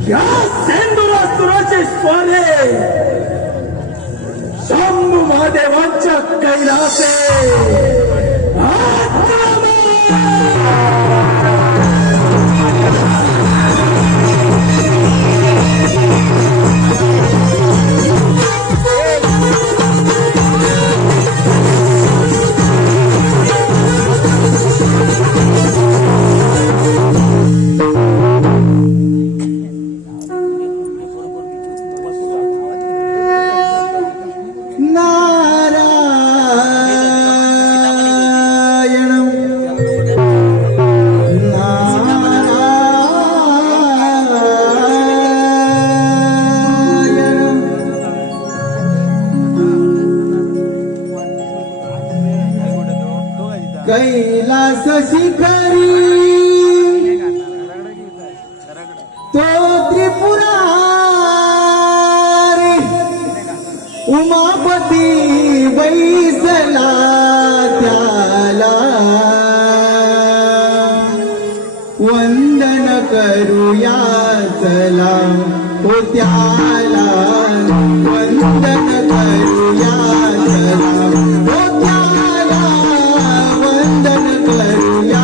या सेंदुरासुराचे स्वारे शंभू महादेवांच्या कैलासे कैलास शिखरी तो त्रिपुरारी उमापती बैसला त्याला वंदन करूया चला हो त्याला वंदन करूया चला हो त्याला वंदन करूया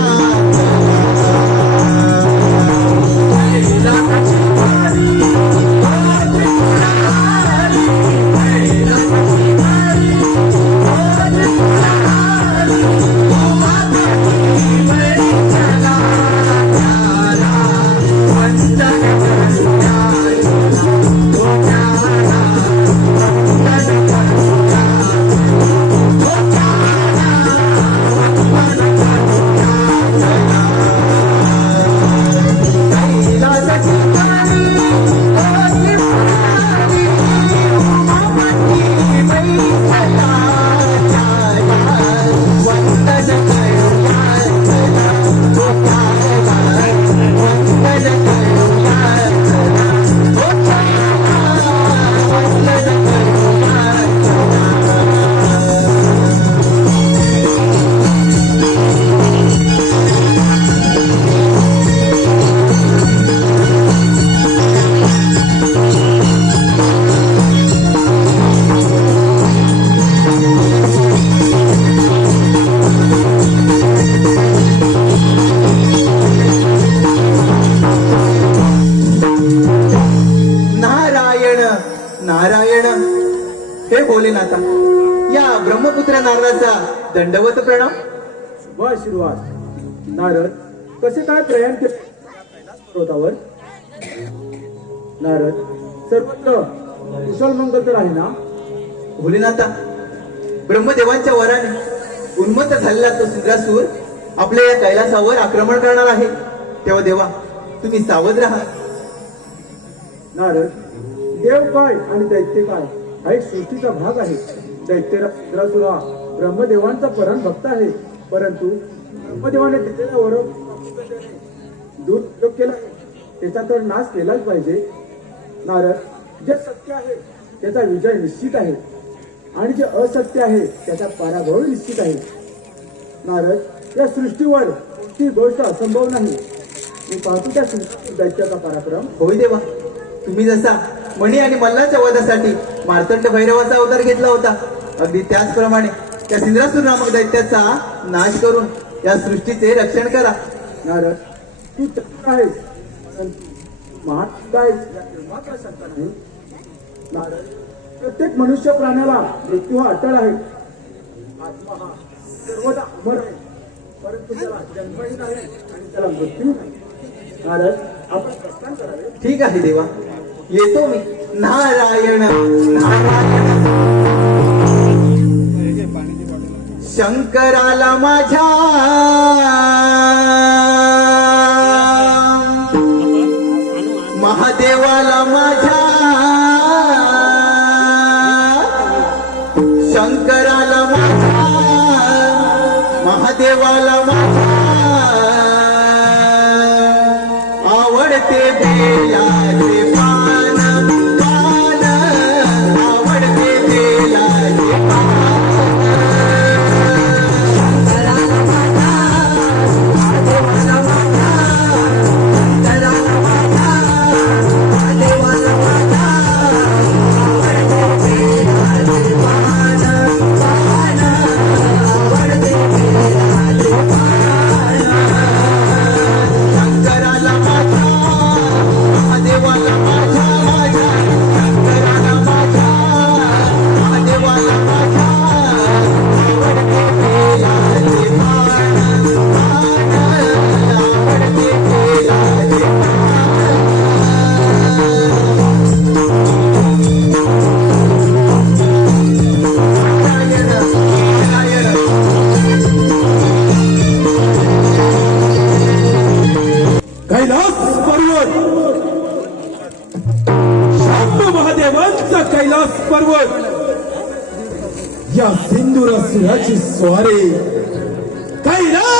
नारायण हे भोलेनाथा या ब्रह्मपुत्र नारदाचा दंडवत प्रणाम. व आशीर्वाद. नारद कसे काय प्रयाण केले कैलास पर्वतावर? नारद सर्वत्र कुशल मंगल तर आहे ना? भोलेनाथा ब्रह्मदेवांच्या वराने उन्मत्त झालेला तो सुंदरासूर आपल्या या कैलासावर आक्रमण करणार आहे. तेव्हा देवा तुम्ही सावध राहा. नारद देव काय आणि दैत्य काय हा एक सृष्टीचा भाग आहे. दैत्यरासुर हा ब्रह्मदेवांचा परम भक्त आहे, परंतु ब्रह्मदेवाने दिलेल्या दुरुपयोग केला, त्याचा तर नाश केलाच पाहिजे. नारद जे सत्य आहे त्याचा विजय निश्चित आहे आणि जे असत्य आहे त्याचा पराभव निश्चित आहे. नारद या सृष्टीवर कोणती गोष्ट असंभव नाही. मी पाहतो त्या दैत्याचा पराक्रम. होय देवा, तुम्ही जसा मणी आणि मल्लाच्या वधासाठी मार्तंड भैरवाचा अवतार घेतला होता, अगदी त्याचप्रमाणे त्या सिंद्रासूर नामक दैत्याचा नाश करून या सृष्टीचे रक्षण करा. नारद तू तत्व आहेस, महात्मा आहेस, या धर्माचा शंका नाही. नारद प्रत्येक मनुष्य प्राण्याला मृत्यू हा अटळ आहे. आत्मा हा सर्वदा अमर आहे, परंतु त्याला जन्मही नाही आणि त्याला मृत्यू नाही. नारद आपण प्रस्थान करावे. ठीक आहे देवा, येतो मी. नारायण नारायण. शंकराला माझ्या महादेवाला माझ्या शंकराला माझ्या महादेवाला माझ्या आवडते बेलाचे पान पान आवडते बेलाचे पान शंकराला माझ्या महादेवाला माझ्या माझ्या शंकराला माझ्या महादेवाला माझ्या आवडते बेलाचे पान पान आवडते बेलाचे नारायण नारायण कैलास पर्वत शांब महादेवांचा कैलास पर्वत या सिंधुरासुराची स्वारी कैलास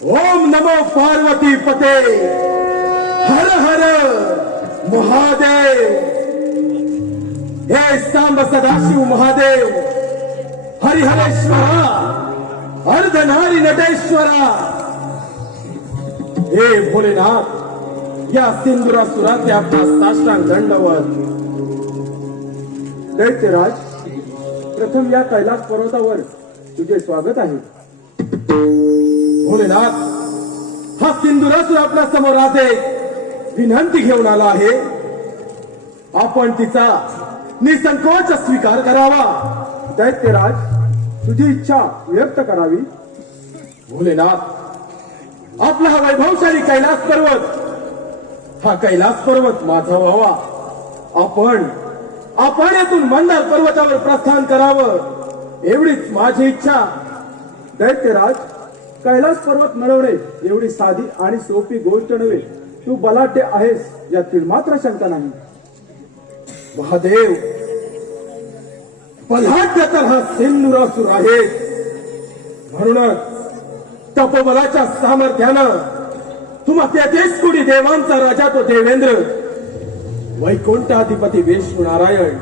ओम नमो पार्वती पते हर हर महादेव हे सांब सदाशिव महादेव हरिहरेश्वरा अर्धनारी नटेश्वरा हे भोलेनाथ या सिंधुरासुराचे आपला साष्टांग दंडवत दैत्यराज, प्रथम या कैलास पर्वतावर तुझे स्वागत आहे. भोलेनाथ हा सिंधुरासुर आपल्या समोर राहते विनंती घेऊन आला आहे. आपण तिचा निसंकोच स्वीकार करावा. दैत्यराज, तुझी इच्छा व्यक्त करावी. भोलेनाथ आपला हा वैभवशाली कैलास पर्वत हा कैलास पर्वत माझा व्हावा. आपण येथून मंदार पर्वतावर प्रस्थान करावं एवढीच माझी इच्छा. दैत्यराज, कैलास पर्वत मिळवणे एवढी साधी आणि सोपी गोष्ट नव्हे. तू बलाढ्य आहेस यात मात्र शंका नाही. महादेव बलाढ्य तर हा सिंधुरासुर आहे. म्हणूनच तपबलाच्या सामर्थ्यानं तुम्हा 33 कोटी देवांचा राजा तो देवेंद्र वैकुंठाधिपती विष्णू नारायण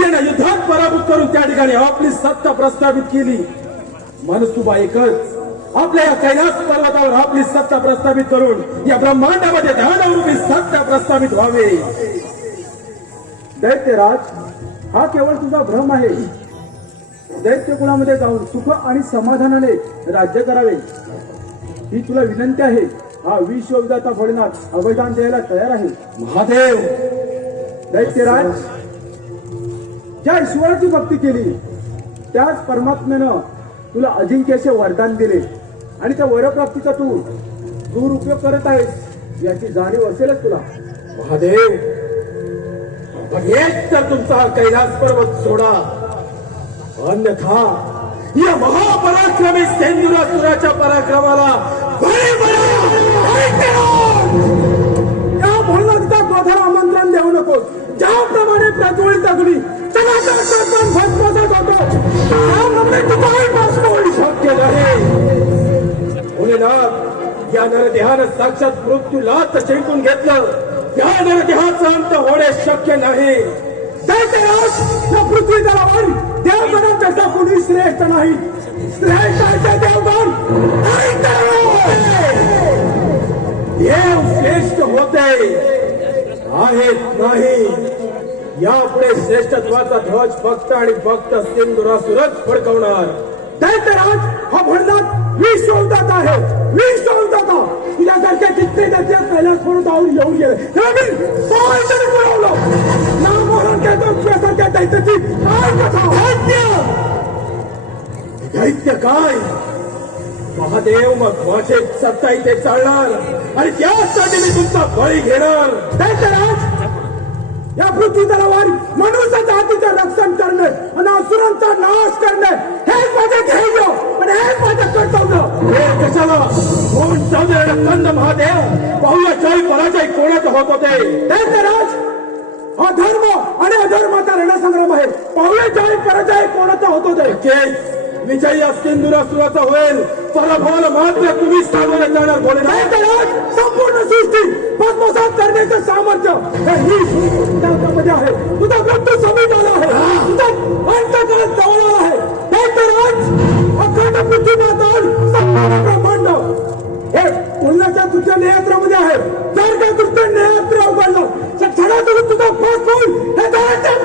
यांना युद्धात पराभूत करून त्या ठिकाणी आपली सत्ता प्रस्थापित केली. मनसुबा एकच आपल्या या कैलास पर्वतावर आपली सत्ता प्रस्थापित करून या ब्रह्मांडामध्ये ध्यानरूपी सत्ता प्रस्थापित व्हावे. दैत्यराज, हा केवळ तुझा भ्रम आहे. दैत्य कुळामध्ये जाऊन सुख आणि समाधानाने राज्य करावे ही तुला विनंती आहे. हा विश्वविधाता भोलेनाथ अवैधान द्यायला तयार आहे. महादेव दैत्यराज, ज्या ईश्वराची भक्ती केली त्याच परमात्म्यानं तुला अजिंक्य असे वरदान दिले आणि त्या वरप्राप्तीचा तू दुरुपयोग करत आहेस याची जाणीव असेलच तुला. महादेव मग एक तर तुमचा हा कैलास पर्वत सोडा, अन्यथा या महापराक्रमी सिंधुरासुराच्या पराक्रमाला बळी पडा. या भोलेनाथच्या क्रोधाला आमंत्रण देऊ नकोस. ज्याप्रमाणे प्रज्वलित अग्नी भस्मसात होतो त्याप्रमाणे तुझाही भस्म होईल. शक्य नाही. भोलेनाथ या नरदेहानं साक्षात मृत्यूलाच जिंकून घेतलं. या नरदेहाचा अंत होणे शक्य नाही. दैत्यराज, या पृथ्वी तलावर देवगणापेक्षा कोणी श्रेष्ठ नाही. श्रेष्ठ आहे देवगण. देव श्रेष्ठ होते आहेत नाही. यापुढे श्रेष्ठत्वाचा ध्वज फक्त आणि फक्त सिंधुरासुरच फडकवणार. दैत्यराज हा भडनाथ विश्वदात आहे, विश्वदाता. तुझ्यासारख्या किती दैत्य कैलास पर्वतावर येऊन गेले, तेव्हा मी पाय तरी बोलावलं. नामोहरण केलं तुझ्यासारख्या दैत्याची काय कथा. दैत्य काय महादेव महत्वाचे सत्ता इथे चालणार आणि त्यासाठी मी तुमचा बळी घेणार. दैत्यराज या पृथ्वी तलावर मनुष्य जातीचं रक्षण करणे आणि असुरांचा नाश करणे हेच माझे ध्येय आणि हेच माझं कर्तव्य. हे कशाला कोण जाऊ कंद महादेव पाहूया जय पराजय कोणाचा होत होते. दैत्यराज हा धर्म आणि अधर्माचा रणसंग्राम आहे. पाहुणे जय पराजय कोणाचा होतो ते. नक्कीच विजयी सिंधुरासुराचा होईल. पराभवाला मात्र तुम्ही सामोरे जाणार भोलेनाथ. दैत्यराज संपूर्ण सृष्टी भस्मसात करण्याचं सामर्थ्य हे ही तुझ्यामध्ये आहे. तुझा मृत्यू समीप आला आहे, तुझा अंतकाळ जवळ आला आहे. दैत्यराज अखंड पृथ्वीमाताल संपूर्ण ब्रह्मांड हे पुण्याच्या तुझ्या नेत्रामध्ये आहे. जर का तुझं नेत्र उघडलं तर क्षणातून तुझा पास होईल. हे दैत्यराज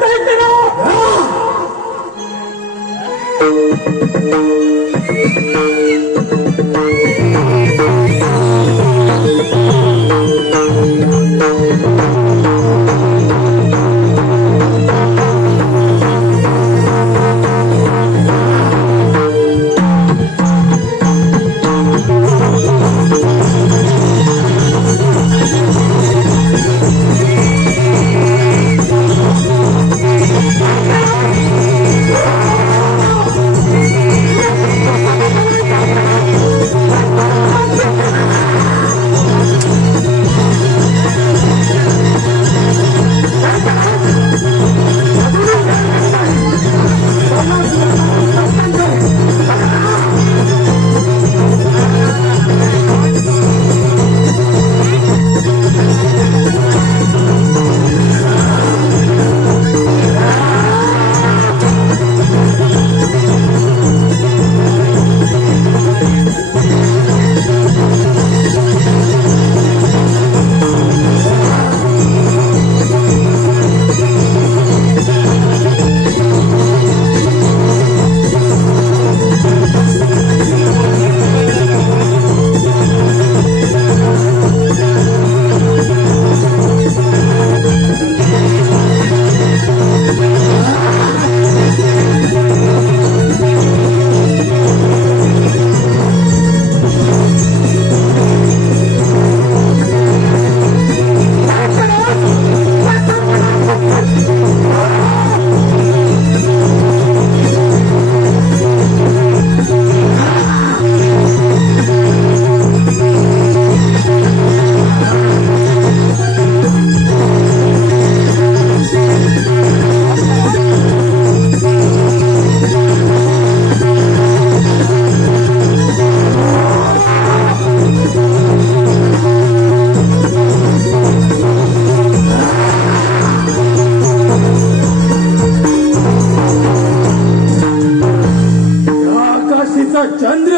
चंद्र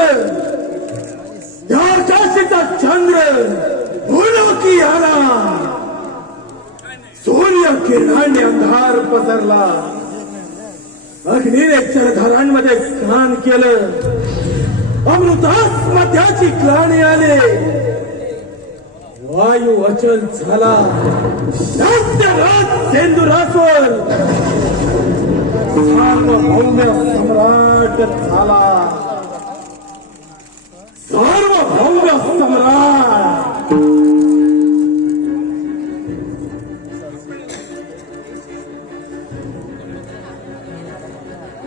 या काशीचा चंद्र बोलो की आला. सूर्य किरणाने अंधार पसरला. अग्नीने जलधारांमध्ये स्नान केलं. अमृतास मध्याची ग्लानी आले. वायू वचन झाला. दैत्यराज सिंधुरासुर सार्वभौम सम्राट झाला. सार्वभौम सम्राट.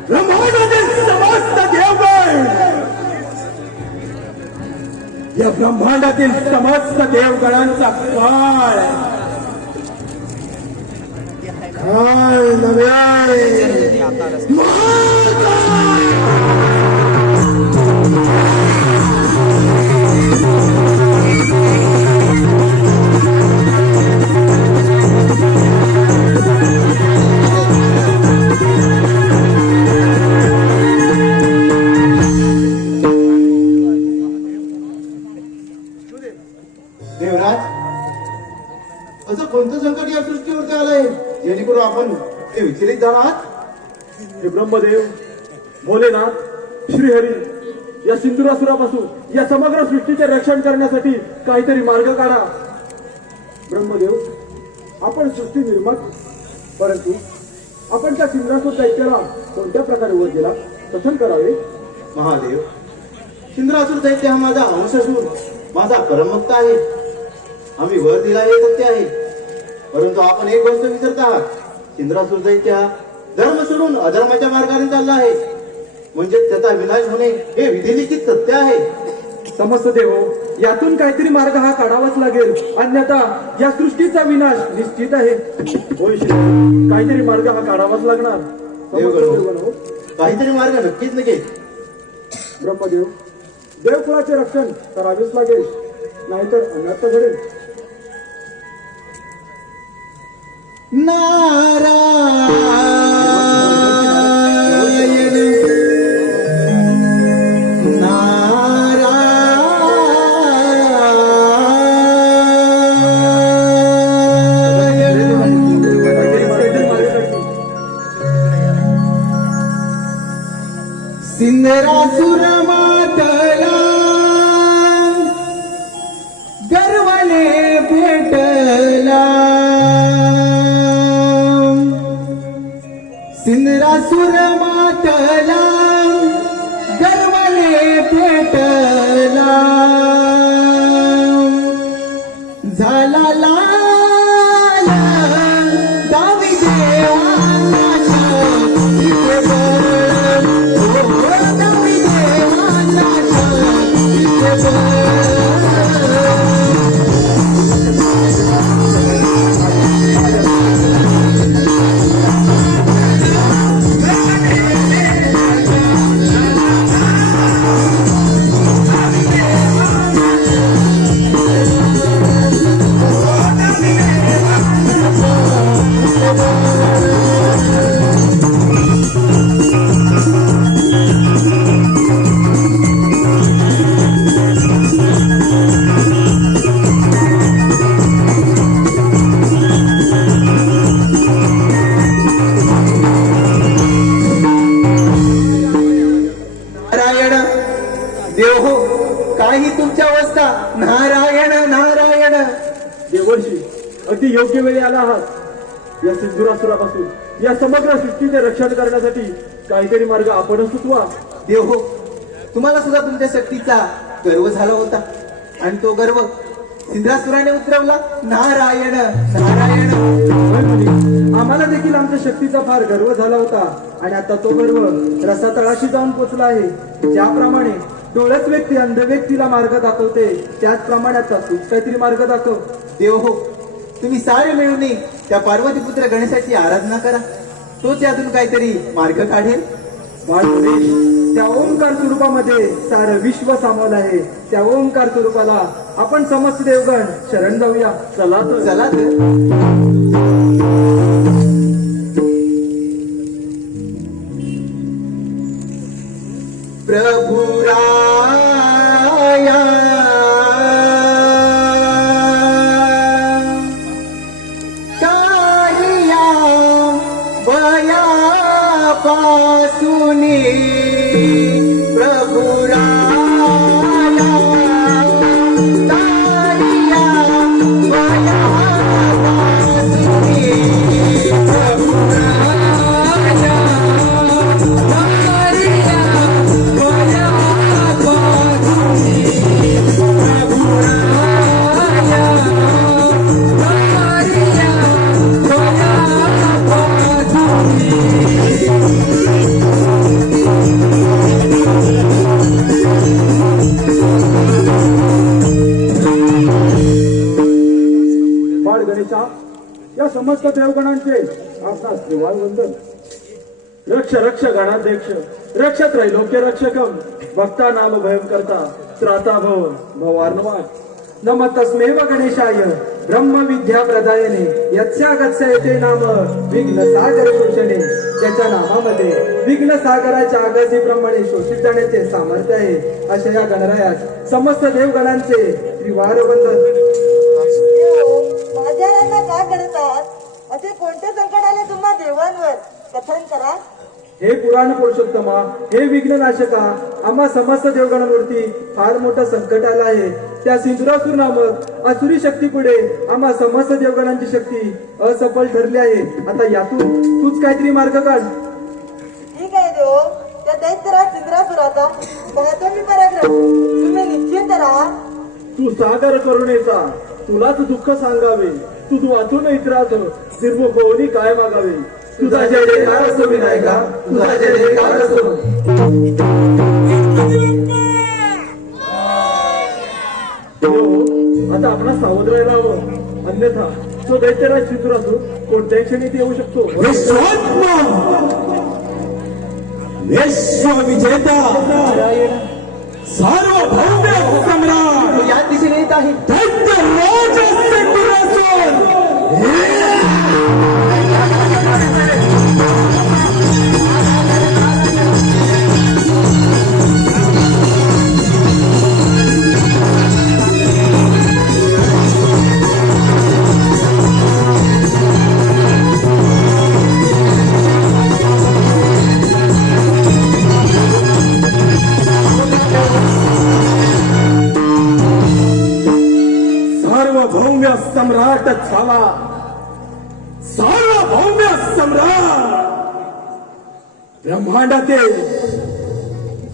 ब्रह्मांडातील समस्त देवगण या ब्रह्मांडातील समस्त देवगणांचा काळ काळ नव्हे महाकाळ. देवराज असं कोणतं संकट या सृष्टीवरती आलंय जेणेकरून आपण ते विचलित जाणार. हे ब्रह्मदेव, भोलेनाथ, श्रीहरी या सिंधुरासुरापासून या समग्र सृष्टीचे रक्षण करण्यासाठी काहीतरी मार्ग काढा. ब्रह्मदेव, आपण सृष्टी निर्माता, परंतु आपण त्या सिंधुरासूर दैत्याला कोणत्या प्रकारे वर गेला कथन करावे. महादेव, इंद्रासुर दैत्य हा माझा अंशसूर, माझा परमभक्त आहे. आम्ही वर दिला हे सत्य आहे, परंतु आपण एक गोष्ट विसरत आहात. इंद्रासुर दैत्य हा धर्म सोडून अधर्माच्या मार्गाने चालला आहे, म्हणजे त्याचा विनाश होणे हे विधिलिखित सत्य आहे. समस्त देव, यातून काहीतरी मार्ग हा काढावाच लागेल, अन्यथा या सृष्टीचा विनाश निश्चित आहे. होय श्री, काहीतरी मार्ग हा काढावाच लागणार. देवगणो. देवगणो. काहीतरी मार्ग नक्कीच निघेल. ब्रह्मदेव, देवकुळाचे रक्षण करावेच लागेल, नाहीतर अनर्थ घडेल. सिंदरासुर मातला गर्वने भेटला. सिंदरासुर मातला गर्वने भेटला. झाला लाल दावी देवाला इथे बळ. दावी देवाला इथे बळ. नारायण देव हो, काही तुमच्या अवस्था. नारायण नारायण. देवर्षी, अगदी योग्य वेळी आला आहात. या सिंधुरासुरापासून या समग्र सृष्टीचे रक्षण करण्यासाठी काहीतरी मार्ग आपणच सुचवा. देव हो, तुम्हाला सुद्धा तुमच्या शक्तीचा गर्व झाला होता, आणि तो गर्व सिंधरासुराने उतरवला. नारायण नारायण. होय मुली, आम्हाला देखील आमच्या शक्तीचा फार गर्व झाला होता, आणि आता तो गर्व रसातळाशी जाऊन पोचला आहे. ज्याप्रमाणे डोळस व्यक्ती अंध व्यक्तीला मार्ग दाखवते, त्याचप्रमाणे आता तूच काहीतरी मार्ग दाखव. देव हो, तुम्ही सारे मिळून त्या पार्वतीपुत्र गणेशाची आराधना करा, तोच यातून काहीतरी मार्ग काढेल. बाळ गणेश, त्या ओंकार स्वरूपामध्ये सारं विश्व सामावलं आहे. त्या ओंकार स्वरूपाला आपण समस्त देवगण शरण जाऊया. चला तर. चला तर. प्रभु राया कालिया बया पासुनी. प्रभु राया कालिया बया पासुनी. प्रभु राया कालिया बया पासुनी. प्रभु राया कालिया बया पासुनी. बाळ गणेशा, या समस्त देवगणांचे आपणास दिवाळ वंदन. रक्ष रक्ष गणाध्यक्ष, रक्ष त्रैलोक्य रक्षकम, भक्ता नाम भयम करता, त्राता भव भवार्णवाद. नम तस्मेव गणेशाय ब्रह्म विद्या प्रदायने यत्स्यागत्स्य येते नाम विघ्न सागर शोषणे. त्याच्या नामामध्ये विघ्न सागराच्या आगसीप्रमाणे शोषित जाण्याचे सामर्थ्य आहे. अशा या गणरायात समस्त देवगणांचे त्रिवार वंदन. माझ्या राजा का करतात असे कोणते संकट आले तुम्हा देवांवर कथन करा. हे पुराण पुरुषोत्तमा, हे विघ्ननाशका, आम्हा समस्त देवगणांवरती फार मोठं संकट आलं आहे. त्या सिंधुरासूर नामक आसुरी शक्ती पुढे आम्हा समस्त देवगणांची शक्ती असफल ठरली आहे. आता यातून तूच काहीतरी मार्ग काढ. ठीक आहे देव, त्या दैत्यराज इंद्रासुराचा पाहतो मी पराक्रम. तुम्ही निश्चिंत राहा. तू सागर करुणेचा, तुलाच दुःख सांगावे. तू वाचून इतरात निर्मुख होऊन काय मागावे. तुझा जय जयकार असो विनायका, तुझा जय जयकार असो. देव, आता आपला सावध राहायला हवं, अन्यथा तो दैत्यराज सिंधुरासूर कोणत्याही क्षणी इथे येऊ शकतो. विश्वात्मा विश्वविजेता सार्वभौम सम्राट तो याच दिशेने येत आहे. दैत्यराज सिंधुरासूर सार्वभौम्य सम्राट झाला. सार्वभौम्य सम्राट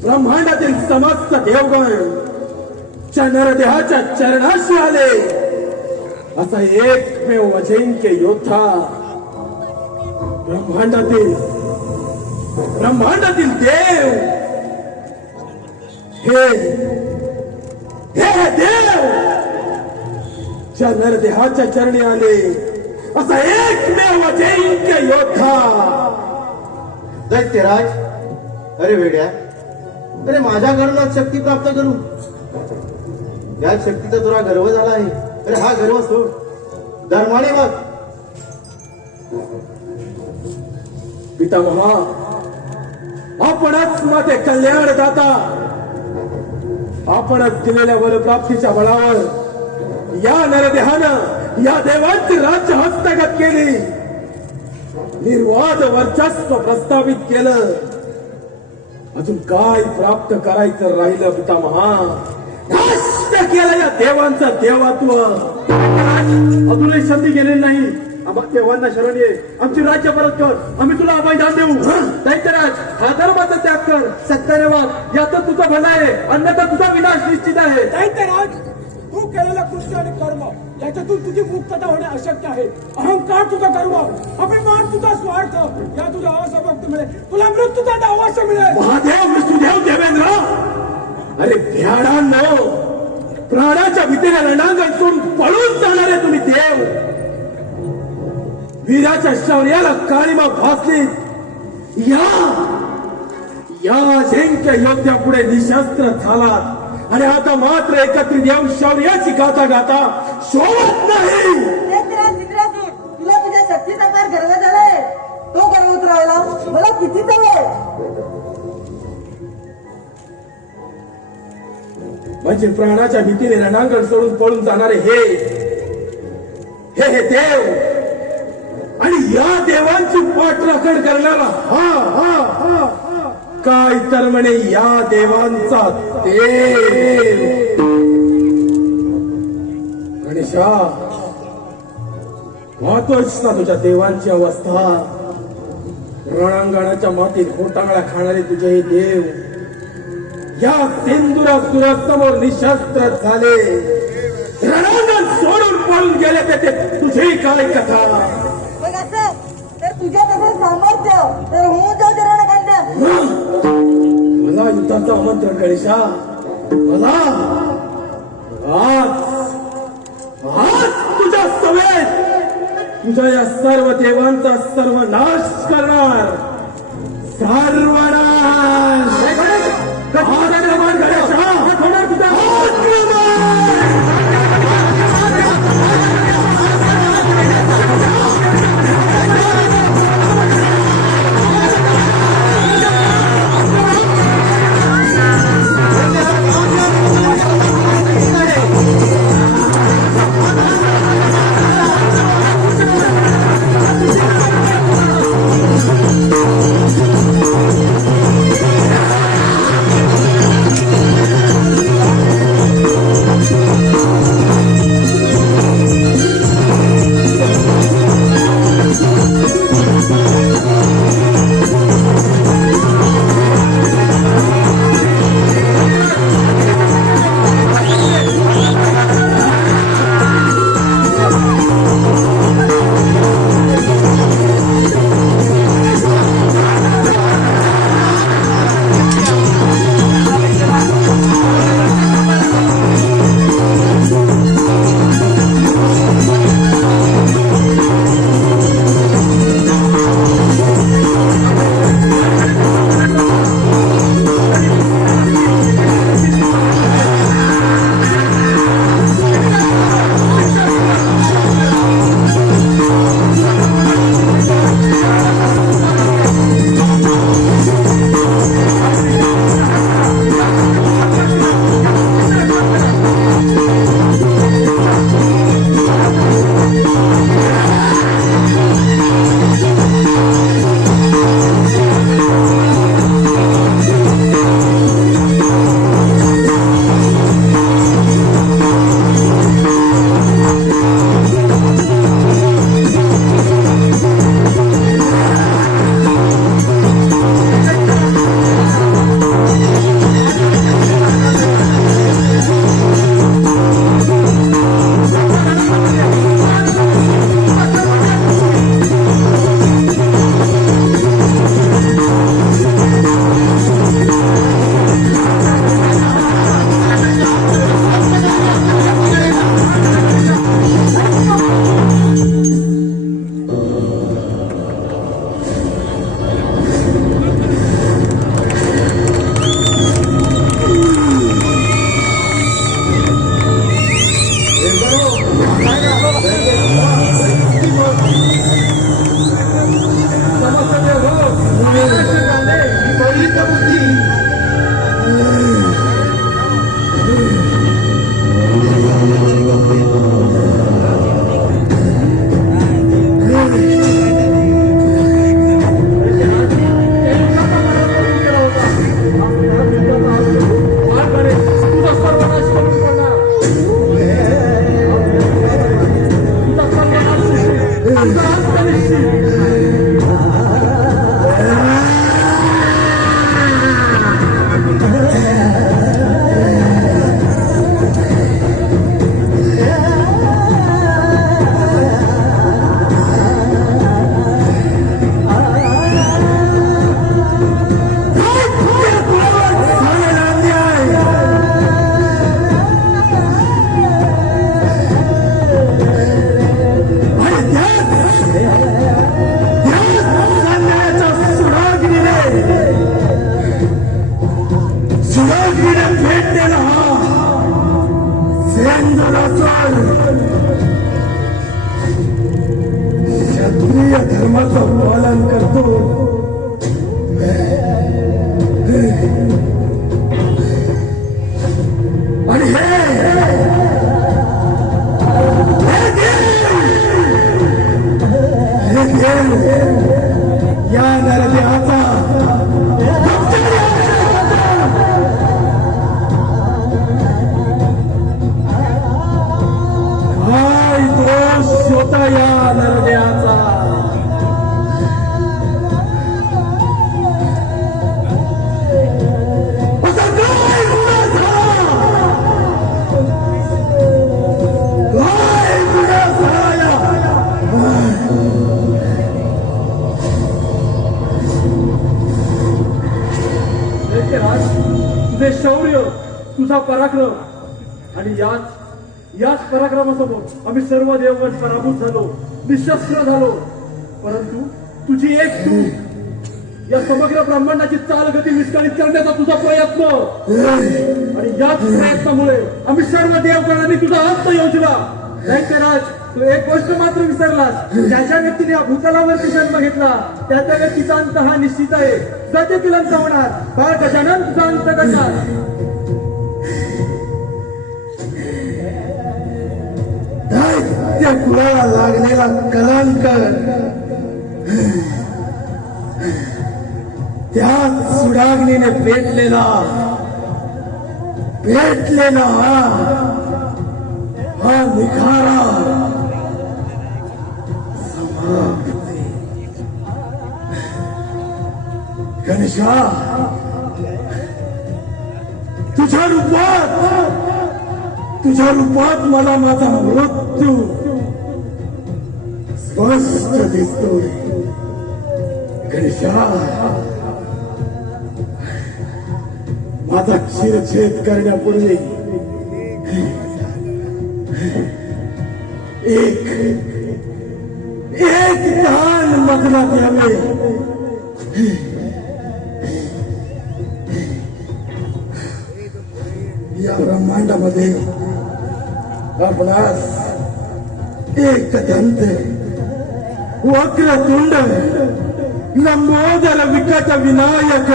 ब्रह्मांडातील समस्त देवगण नरदेहाच्या चरणाशी आले. असा एकमेव अजिंक्य योद्धा ब्रह्मांडातील देव हे देव ज्या नरदेहाच्या चरणी आले. असा एकमेव अजिंक्य योद्धा. दैत्यराज, अरे वेड्या, अरे माझ्याकडूनच शक्ती प्राप्त करू. या शक्तीचा तुला गर्व झाला आहे. अरे हा गर्व सोड, धर्माने वाग. पितामहा, आपणच माते कल्याणदाता. आपणच दिलेल्या वरप्राप्तीच्या बळावर या नरदेहानं या देवांची राज्य हस्तगत केली. निर्वाद वर्चस्व प्रस्थापित केलं. अजून काय प्राप्त करायचं राहिलं पितामहा? नष्ट केलं या देवांचं देवत्व. अजूनही संधी गेलेली नाही. आम्हा देवांना शरण ये, आमची राज्य परत कर, आम्ही तुला अभयदान देऊ. दैत्यराज, हा धर्माचा त्याग कर, सत्याने वाग. यातच तुझं भलं आहे, अन्यथा तुझा विनाश निश्चित आहे. दैत्यराज, तू केलेलं कृत्य आणि कर्म याच्यातून तुझी मुक्तता होणे अशक्य आहे. अहंकार तुझा गर्व, अभिमान तुझा स्वार्थ, या तुझ्या असमर्थतेमुळे तुला मृत्यूचा दावास मिळेल. महादेव, विष्णुदेव, देवेंद्र, अरे भ्याडांनो, प्राणाच्या भीतीने रणांगण सोडून पळून जाणारे तुम्ही देव. वीराच्या शौर्याला काळीमा फासली. या अजिंक्य योद्ध्या पुढे निशस्त्र झालात आणि आता मात्र एकत्रित येऊन शौर्याची गाथा गाता शोभत नाही. दैत्यराज इंद्रासूर, तुला तुझ्या शक्तीचा फार गर्व झालाय. तो गर्व उतरायला मला किती सवय. म्हणजे प्राणाच्या भीतीने रणांगण सोडून पळून जाणारे हे देव आणि या देवांची पाठराखण करणारा हा काय तर म्हणे या देवांचा देव. गणेशा, पाहतोयस ना तुझ्या देवांची अवस्था. रणांगणाच्या मातीत घोटांगळ्या खाणारे तुझे हे देव या सिंधुरासुरासमोर निशस्त्र झाले. रणांगण सोडून पळून गेले ते तुझी काय कथा? मग असं तर तुझ्या तसं सामर्थ्य तर होऊन जाऊ दे रणकांत्या. मला युद्धाचं आमंत्रण गणेशा. मला आज तुझ्या सभेत तुझ्या या सर्व देवांचा सर्वनाश करणार. सर्वनाश. आक्रमण गणेशा, आक्रमण. क्षत्रिय धर्माचं पालन करतो. आणि या नरदेहाचा काय दोष होता या नरदेहाचा. असा काय गुन्हा झाला? काय गुन्हा झाला? राज, तुझे शौर्य, तुझा पराक्रम आणि याच पराक्रमासमोर आम्ही सर्व देवगण पराभूत झालो, निशस्त्र झालो. परंतु तुझी एक चूक, या समग्र ब्रह्मांडाची चालगती विस्कळीत करण्याचा तुझा प्रयत्न आणि याच प्रयत्नामुळे आम्ही सर्व देवगणांनी तुझा अंत योजला. दैत्यराज, तू एक गोष्ट मात्र विसरलास. ज्याच्या व्यक्तीने या भूतलावरती जन्म घेतला त्याच्या व्यक्तीचा अंत हा निश्चित आहे. गतीतील अंत होणार. बाळ गजानन, तुझा अंत कसा? दैत्य कुळाला लागलेला कलंक त्याच सुडाग्नीने पेटलेला हा निखारा समाप्ती. गणेशा, तुझ्या रूपात मला माझा मृत्यू स्पष्ट दिसतोय. गणेशा, माझा शिरछेद करण्यापूर्वी एक दान मजला द्यावे. या ब्रह्मांडामध्ये आपणास एक दंत, वक्रतुंड, लंबोदर, विकट विनायक,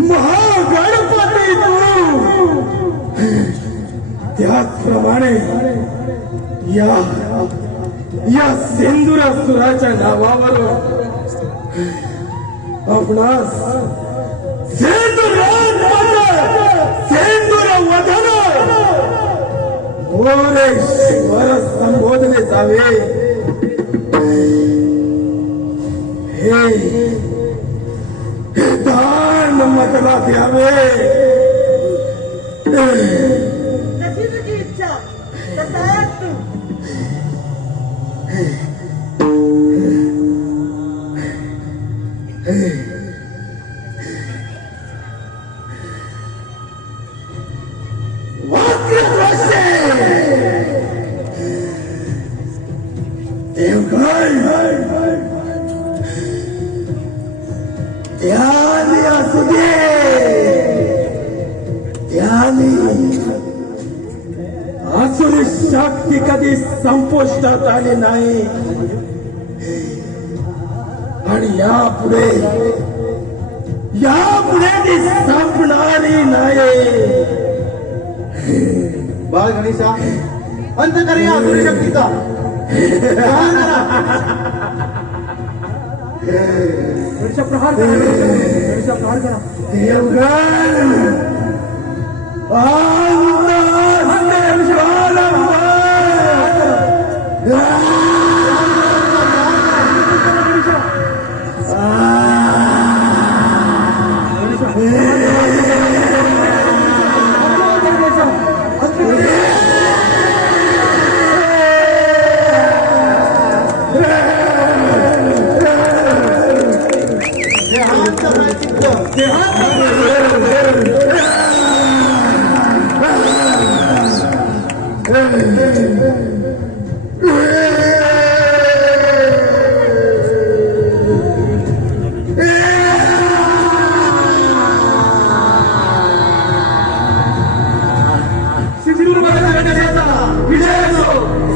महागणपती तू. त्याचप्रमाणे या सिंदुरासुराच्या नावावर आपणास सिंदूर वदन मोरेश्वर संबोधले जावे. हे दान मतला द्यावे. जशी तुझी इच्छा तसा तू. देवगण त्याने असू दे, त्याने आसुरी शक्ती कधी संपुष्टात आली नाही आणि यापुढे ती संपणारी नाही. बाळ गणेशा, अंत कर या असुरी शक्तीचा. गणेशा, प्रहार करा. गणेशा, प्रहार करा. देवगण सिंधुदुर्ग विजय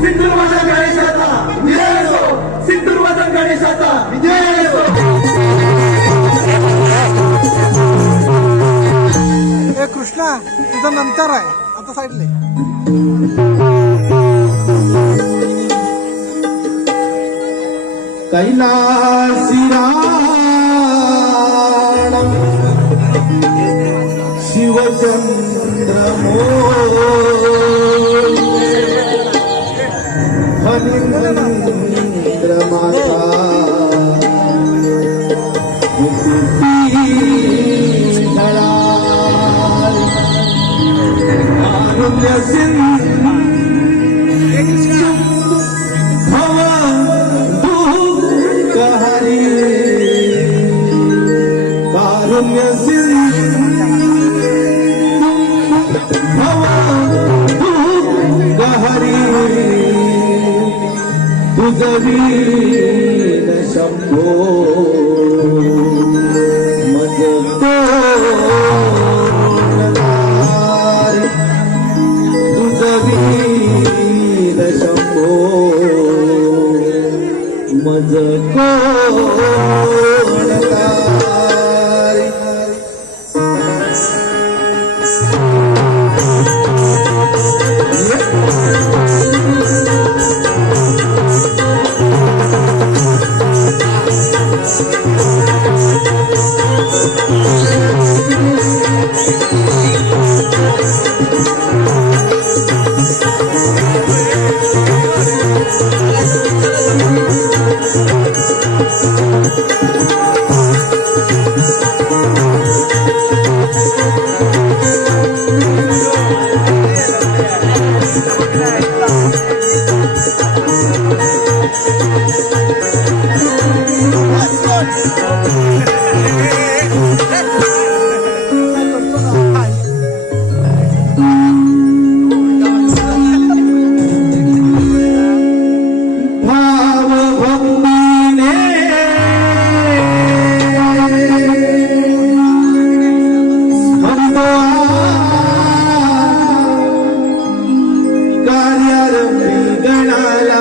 सिंधुदुर्गवादन गणेशाचा विजय असो. सिंधुदुर्गवादन गणेशाचा विजय असो. ए कृष्णा तुझं नंतर आहे आता साईडले. कैलासिराणं शिवचन्द्रमो फणीन्द्रमाता कारुण्य सिंधु भव दुःखहरि कारुण्य सिंधु भव दुःखहरि तुझवीन शंभो मज तुझवीन शंभो मज कोणतारी. कार्यारंभी गणाला